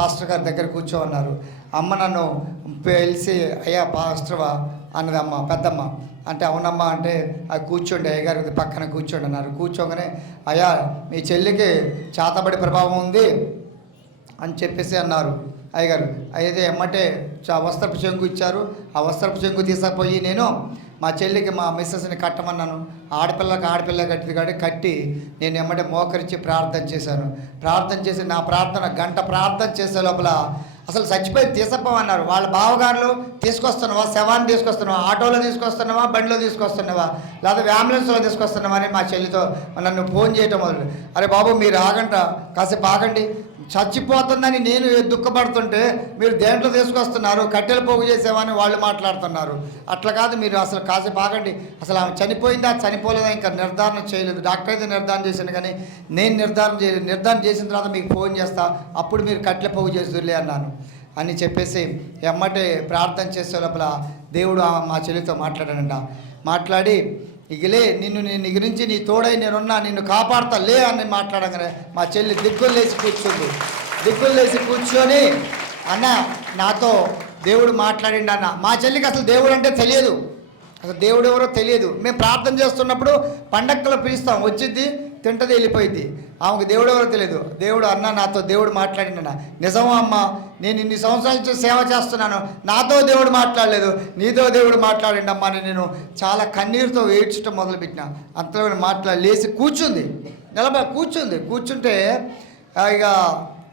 పాస్టర్ గారి దగ్గర కూర్చో అన్నారు. అమ్మ నన్ను పిలిచి అయ్యా పాస్టర్వా అన్నది అమ్మ, పెద్దమ్మ అంటే అవునమ్మా అంటే అది కూర్చోండి అయ్యగారి పక్కన కూర్చోండి అన్నారు. కూర్చోగానే అయ్యా మీ చెల్లికి చేతబడి ప్రభావం ఉంది అని చెప్పేసి అన్నారు అయ్యగారు. అయితే ఎమ్మటే వస్త్రపు చెంగు ఇచ్చారు. ఆ వస్త్రపు చెంగు తీసుకుపోయి నేను మా చెల్లికి మా మిస్సెస్ని కట్టమన్నాను. ఆడపిల్ల కట్టింది కాబట్టి కట్టి నేను ఎమ్మటే మోకరించి ప్రార్థన చేశాను. ప్రార్థన చేసి నా ప్రార్థన గంట ప్రార్థన చేసే లోపల అసలు చచ్చిపోయి తీసప్పమన్నారు. వాళ్ళ బావగారులు తీసుకొస్తున్నావా, శవాన్ని తీసుకొస్తున్నావా, ఆటోలో తీసుకొస్తున్నావా, బండిలో తీసుకొస్తున్నావా, లేదా అంబులెన్స్లో తీసుకొస్తున్నావా అని మా చెల్లితో నన్ను ఫోన్ చేయటం మొదలు. అరే బాబు మీరు కాసేపు ఆగండి, చచ్చిపోతుందని నేను దుఃఖపడుతుంటే మీరు దేంట్లో తీసుకొస్తున్నారు, కట్టెలు పోగు చేసేవని వాళ్ళు మాట్లాడుతున్నారు. అట్లా కాదు, మీరు అసలు కాసేపు ఆగండి, అసలు ఆమె చనిపోయిందా చనిపోలేదా ఇంకా నిర్ధారణ చేయలేదు. డాక్టర్ అయితే నిర్ధారణ చేశాను కానీ నేను నిర్ధారణ చేయలేదు. నిర్ధారణ చేసిన తర్వాత మీకు ఫోన్ చేస్తా, అప్పుడు మీరు కట్టెలు పోగు చేస్తులే అన్నాను అని చెప్పేసి ఎమ్మటే ప్రార్థన చేసే లోపల దేవుడు మా చెల్లితో మాట్లాడాడంట. మాట్లాడి ఇగలే నీ గురించి నీ తోడై నేనున్నా, నిన్ను కాపాడుతా లే అని మాట్లాడగానే మా చెల్లి దిక్కులు లేచి కూర్చొని అన్న నాతో దేవుడు మాట్లాడిండు అన్న. మా చెల్లికి అసలు దేవుడు అంటే తెలియదు, అసలు దేవుడు ఎవరో తెలియదు. మేము ప్రార్థన చేస్తున్నప్పుడు పండక్కలో పిలుస్తాం, వచ్చిద్ది తింటది వెళ్ళిపోయింది. ఆమెకు దేవుడు ఎవరో తెలియదు. దేవుడు అన్న నాతో దేవుడు మాట్లాడిండన్న. నిజమా అమ్మ, నేను ఇన్ని సంవత్సరాల నుంచి సేవ చేస్తున్నాను, నాతో దేవుడు మాట్లాడలేదు, నీతో దేవుడు మాట్లాడిండమ్మా అని నేను చాలా కన్నీరుతో ఏడ్చడం మొదలుపెట్టిన. అంతలో లేచి కూర్చుంది, కూర్చుంటే ఇక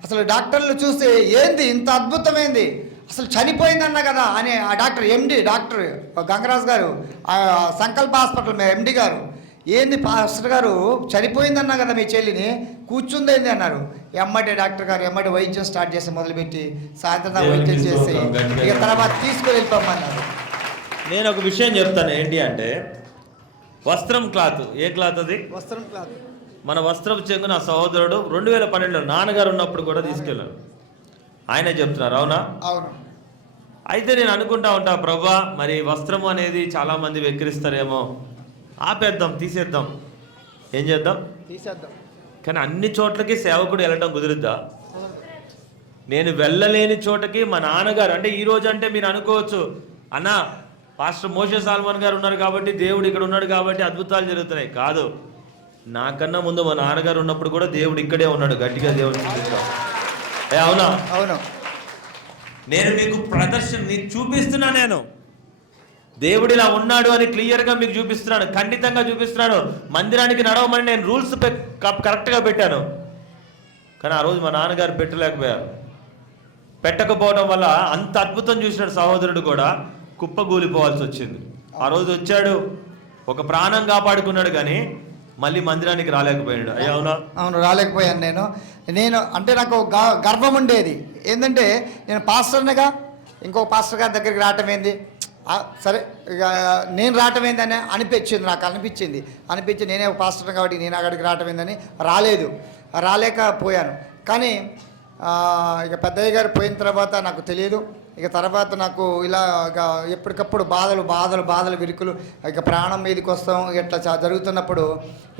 అసలు డాక్టర్లు చూస్తే ఏంది ఇంత అద్భుతమైంది, అసలు చనిపోయిందన్న కదా అని ఆ డాక్టర్ డాక్టర్ గంగరాజు గారు సంకల్ప హాస్పిటల్ ఎండి గారు, ఏంది పాస్టర్ గారు చనిపోయిందన్నా కదా మీ చెల్లిని, కూర్చుందేంది అన్నారు. ఎమ్మటే డాక్టర్ గారు ఎమ్మటే వైద్యం స్టార్ట్ చేసి మొదలుపెట్టి సాయంత్రం వైద్యం చేసి ఇక తర్వాత తీసుకొని వెళ్ళిపోమన్నారు. నేను ఒక విషయం చెప్తాను ఏంటి అంటే, వస్త్రం క్లాత్. ఏ క్లాత్ అది? వస్త్రం క్లాత్. మన వస్త్రం చెంగు నా సహోదరుడు 2012లో నాన్నగారు ఉన్నప్పుడు కూడా తీసుకెళ్ళాను. ఆయనే చెప్తున్నారు, అవునా? అవును. అయితే నేను అనుకుంటా ఉంటా, ప్రభా మరి వస్త్రం అనేది చాలా మంది వెక్కిరిస్తారేమో, ఆపేద్దాం, తీసేద్దాం, ఏం చేద్దాం, తీసేద్దాం. కానీ అన్ని చోట్లకి సేవకుడు వెళ్ళటం కుదురుద్దా? నేను వెళ్ళలేని చోటకి మా నాన్నగారు, అంటే ఈ రోజు అంటే మీరు అనుకోవచ్చు, అన్న పాస్టర్ మోషే సాల్మన్ గారు ఉన్నారు కాబట్టి, దేవుడు ఇక్కడ ఉన్నాడు కాబట్టి అద్భుతాలు జరుగుతున్నాయి. కాదు, నాకన్నా ముందు మా నాన్నగారు ఉన్నప్పుడు కూడా దేవుడు ఇక్కడే ఉన్నాడు. గట్టిగా దేవుడు చూపిస్తాం. అవునా? అవును. నేను మీకు నీకు చూపిస్తున్నా, నేను దేవుడు ఇలా ఉన్నాడు అని క్లియర్గా మీకు చూపిస్తున్నాను, ఖండితంగా చూపిస్తున్నాను. మందిరానికి నడవమని నేను రూల్స్ కరెక్ట్గా పెట్టాను, కానీ ఆ రోజు మా నాన్నగారు పెట్టలేకపోయారు. పెట్టకపోవడం వల్ల అంత అద్భుతం చూసిన సహోదరుడు కూడా కుప్పగూలిపోవాల్సి వచ్చింది. ఆ రోజు వచ్చాడు, ఒక ప్రాణం కాపాడుకున్నాడు, కానీ మళ్ళీ మందిరానికి రాలేకపోయాడు. అయ్యా అవునా? అవును, రాలేకపోయాను. నేను అంటే నాకు గర్వం ఉండేది ఏంటంటే, నేను పాస్టర్నిగా ఇంకో పాస్టర్ గారి దగ్గరికి రావటం ఏంది, సరే ఇక నేను రావటం ఏందని అనిపించింది, నాకు అనిపించి నేనే ఒక పాస్టర్ కాబట్టి నేను అక్కడికి రావటం ఏందని రాలేకపోయాను. కానీ ఇక పెద్దయ్య గారు పోయిన తర్వాత నాకు తెలియదు. ఇక తర్వాత నాకు ఇలా ఇక ఎప్పటికప్పుడు బాధలు విరుకులు, ఇక ప్రాణం మీదకి వస్తాం ఇట్లా జరుగుతున్నప్పుడు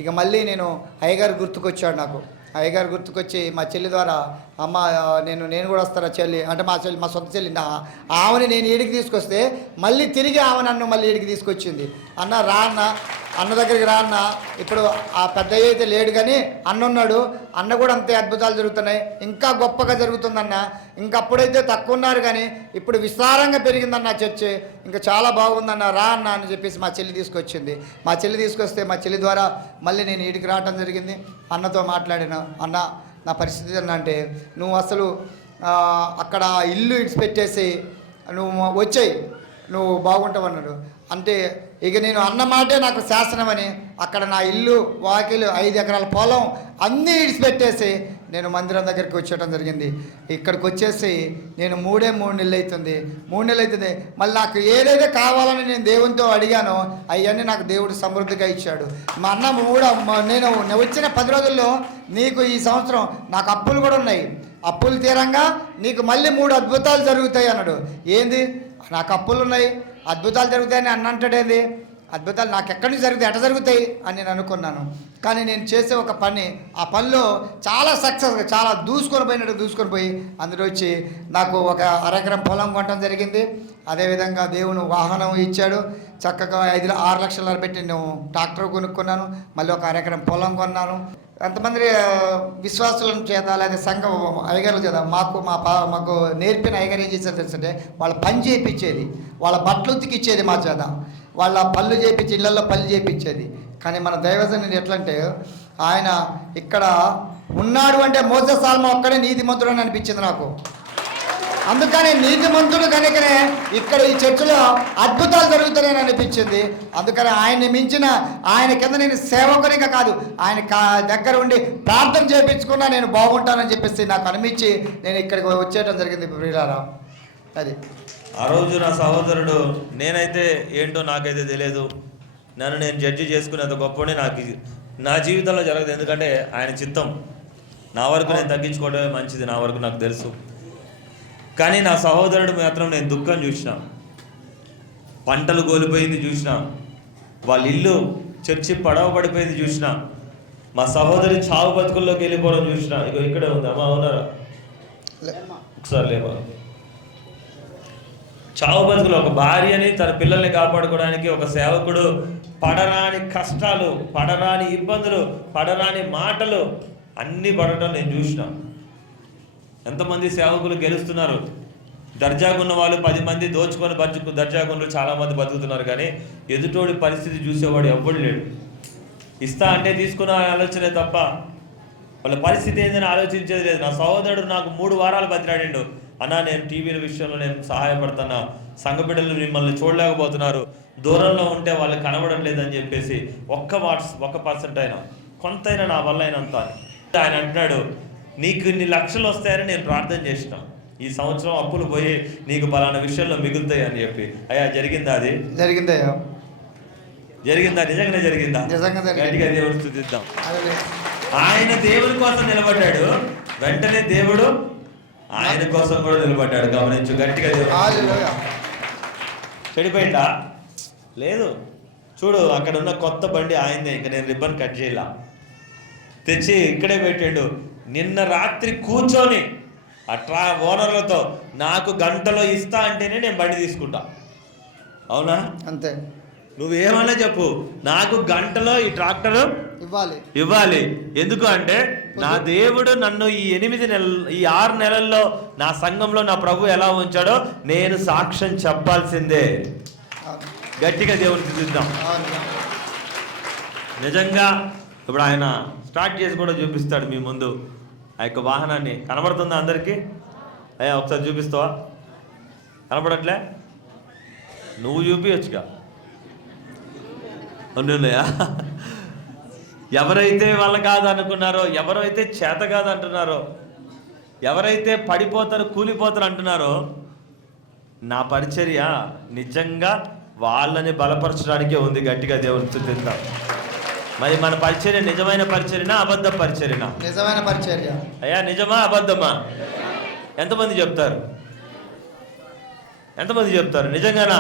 ఇక మళ్ళీ నేను అయ్యగారు గుర్తుకొచ్చాడు. నాకు అయ్యగారు గుర్తుకొచ్చి మా చెల్లి ద్వారా, అమ్మ నేను కూడా వస్తారా చెల్లి అంటే, మా సొంత చెల్లి ఆమెని నేను ఈడికి తీసుకొస్తే మళ్ళీ తిరిగి ఆమె నన్ను మళ్ళీ ఈడికి తీసుకొచ్చింది. అన్న దగ్గరికి రా అన్న, ఇప్పుడు ఆ పెద్దయ్య అయితే లేడు కానీ అన్న ఉన్నాడు, అన్న కూడా అంతే అద్భుతాలు జరుగుతున్నాయి, ఇంకా గొప్పగా జరుగుతుందన్న, ఇంకప్పుడైతే తక్కువ ఉన్నారు కానీ ఇప్పుడు విస్తారంగా పెరిగిందన్న చర్చ్, ఇంకా చాలా బాగుందన్న, రా అన్న అని చెప్పేసి మా చెల్లి తీసుకొచ్చింది. మా చెల్లి తీసుకొస్తే మా చెల్లి ద్వారా మళ్ళీ నేను ఈడికి రావటం జరిగింది. అన్నతో మాట్లాడిన, అన్న నా పరిస్థితి అన్న అంటే, నువ్వు అసలు అక్కడ ఇల్లు ఇడిచిపెట్టేసి నువ్వు వచ్చేయి, నువ్వు బాగుంటావు అన్నాడు. అంటే ఇక నేను అన్న మాటే నాకు శాసనమని అక్కడ నా ఇల్లు, వాకిలు, 5 ఎకరాల పొలం అన్నీ ఇడిచిపెట్టేసి నేను మందిరం దగ్గరికి వచ్చేయడం జరిగింది. ఇక్కడికి వచ్చేసి నేను 3 నెలలు అవుతుంది. మళ్ళీ నాకు ఏదైతే కావాలని నేను దేవునితో అడిగానో అవన్నీ నాకు దేవుడు సమృద్ధిగా ఇచ్చాడు. మా అన్న నేను వచ్చిన 10 రోజుల్లో నీకు ఈ సంవత్సరం నాకు అప్పులు కూడా ఉన్నాయి, అప్పులు తీరంగా నీకు మళ్ళీ 3 అద్భుతాలు జరుగుతాయి అన్నాడు. ఏంది, నాకు అప్పులు ఉన్నాయి, అద్భుతాలు జరుగుతాయని అన్న అంటాడేంది, అద్భుతాలు నాకు ఎక్కడి నుంచి జరుగుతాయి, ఎట్ట జరుగుతాయి అని నేను అనుకున్నాను. కానీ నేను చేసే ఒక పని, ఆ పనిలో చాలా సక్సెస్గా, చాలా దూసుకొని పోయి అందులో వచ్చి నాకు ఒక 1 ఎకరం పొలం కొనడం జరిగింది. అదేవిధంగా దేవుని వాహనం ఇచ్చాడు. చక్కగా 6 లక్షలు పెట్టి నేను ట్రాక్టర్ కొనుక్కున్నాను. మళ్ళీ ఒక 1 ఎకరం పొలం కొన్నాను. ఎంతమంది విశ్వాసుల చేత లేదా సంఘం అయ్యగారుల చేత మాకు నేర్పిన అయ్యగారు ఏం చేశారు తెలుసంటే, వాళ్ళ పని చేయించేది, వాళ్ళ బట్టలు ఉతికిచ్చేది మా చేత, వాళ్ళ పళ్ళు చేయించి ఇళ్లలో పళ్ళు చేయించేది. కానీ మన దైవజనుడు ఎట్లంటే, ఆయన ఇక్కడ ఉన్నాడు అంటే మోసే సాల్మన్ ఒక్కడే నీతిమంతుడు అని అనిపించింది నాకు. అందుకని నీతిమంతుడు కనుకనే ఇక్కడ ఈ చర్చిలో అద్భుతాలు జరుగుతాయని అనిపించింది. అందుకని ఆయన్ని మించిన, ఆయన కింద నేను సేవకునిగా కాదు, ఆయన దగ్గర ఉండి ప్రార్థన చేయించుకున్నా నేను బాగుంటానని చెప్పేసి నాకు అనిపించి నేను ఇక్కడికి వచ్చేయడం జరిగింది. ప్రియులారా, అది ఆ రోజు నా సహోదరుడు, నేనైతే ఏంటో నాకైతే తెలియదు, నన్ను నేను జడ్జి చేసుకునేంత గొప్పనే నాకు నా జీవితంలో జరగదు. ఎందుకంటే ఆయన చిత్తం, నా వరకు నేను తగ్గించుకోవడమే మంచిది, నా వరకు నాకు తెలుసు. కానీ నా సహోదరుడు మాత్రం నేను దుఃఖం చూసిన, పంటలు కోల్పోయింది చూసిన, వాళ్ళ ఇల్లు చర్చి పడవ పడిపోయింది చూసిన, మా సహోదరి చావు బతుకుల్లోకి వెళ్ళిపోవడం చూసిన. ఇక ఇక్కడే ఉంది అమ్మా, ఉన్నారా? ఒకసారి లేవా. చావు బతుకులు, ఒక భార్యని తన పిల్లల్ని కాపాడుకోవడానికి ఒక సేవకుడు పడరాని కష్టాలు, పడరాని ఇబ్బందులు, పడరాని మాటలు అన్నీ పడటం నేను చూసిన. ఎంతమంది సేవకులు గెలుస్తున్నారు, దర్జాగున్న వాళ్ళు 10 మంది దోచుకొని దర్జాగున్నలు చాలామంది బతుకుతున్నారు, కానీ ఎదుటోడి పరిస్థితి చూసేవాడు ఎవ్వడు లేడు. ఇస్తా అంటే తీసుకున్న ఆలోచనే తప్ప వాళ్ళ పరిస్థితి ఏందని ఆలోచించేది లేదు. నా సహోదరుడు నాకు 3 వారాలు బతిలాడిండు, అన్నా నేను టీవీల విషయంలో నేను సహాయపడుతున్నా, సంఘ బిడ్డలు మిమ్మల్ని చూడలేకపోతున్నారు, దూరంలో ఉంటే వాళ్ళు కనబడం లేదని చెప్పేసి 1% అయినా కొంతైనా నా వల్ల అయినంత అని ఆయన అంటున్నాడు, నీకు ఇన్ని లక్షలు వస్తాయని నేను ప్రార్థన చేసిన, ఈ సంవత్సరం అప్పులు పోయి నీకు పలానా విషయంలో మిగులుతాయి అని చెప్పి. అయ్యా జరిగిందా? అది జరిగిందయ్యా. జరిగిందా? నిజంగానే జరిగిందా? నిజంగా జరిగింది. గట్టిగా దేవుని స్తుతిద్దాం. హల్లెలూయా. ఆయన దేవుని కోసం నిలబడ్డాడు, వెంటనే దేవుడు ఆయన కోసం కూడా నిలబడ్డాడు. గమనించు, గట్టిగా దేవుడు. హల్లెలూయా. చెడిపోయిందా? లేదు. చూడు, అక్కడ ఉన్న కొత్త బండి ఆయనదే. ఇంకా నేను రిబ్బన్ కట్ చేయాల, తెచ్చి ఇక్కడే పెట్టాడు. నిన్న రాత్రి కూర్చొని ఓనర్లతో నాకు గంటలో ఇస్తా అంటేనే నేను బండి తీసుకుంటా. అవునా? అంతే. నువ్వేమన్నా చెప్పు, నాకు గంటలో ఈ ట్రాక్టర్ ఇవ్వాలి. ఎందుకు అంటే నా దేవుడు నన్ను ఈ 8 నెలలు, ఈ 6 నెలల్లో నా సంఘంలో నా ప్రభు ఎలా ఉంచాడో నేను సాక్ష్యం చెప్పాల్సిందే. గట్టిగా దేవుడికి చూద్దాం. నిజంగా ఇప్పుడు ఆయన స్టార్ట్ చేసి కూడా చూపిస్తాడు మీ ముందు ఆ యొక్క వాహనాన్ని. కనబడుతుందా అందరికీ? అయ్యా ఒకసారి చూపిస్తావా? కనబడట్లే? నువ్వు చూపించచ్చుగా. ఉన్నాయా? ఎవరైతే వాళ్ళ కాదు అనుకున్నారో, ఎవరైతే చేత కాదు అంటున్నారో, ఎవరైతే పడిపోతారు కూలిపోతారు అంటున్నారో, నా పరిచర్య నిజంగా వాళ్ళని బలపరచడానికే ఉంది. గట్టిగా దేవుని స్తుతిద్దాం. మరి మన పరిచర్య నిజమైన పరిచర్యనా అబద్ధ పరిచర్యనా? నిజమైన పరిచర్య. అయ్యా నిజమా అబద్ధమా? ఎంతమంది చెప్తారు? నిజంగానా?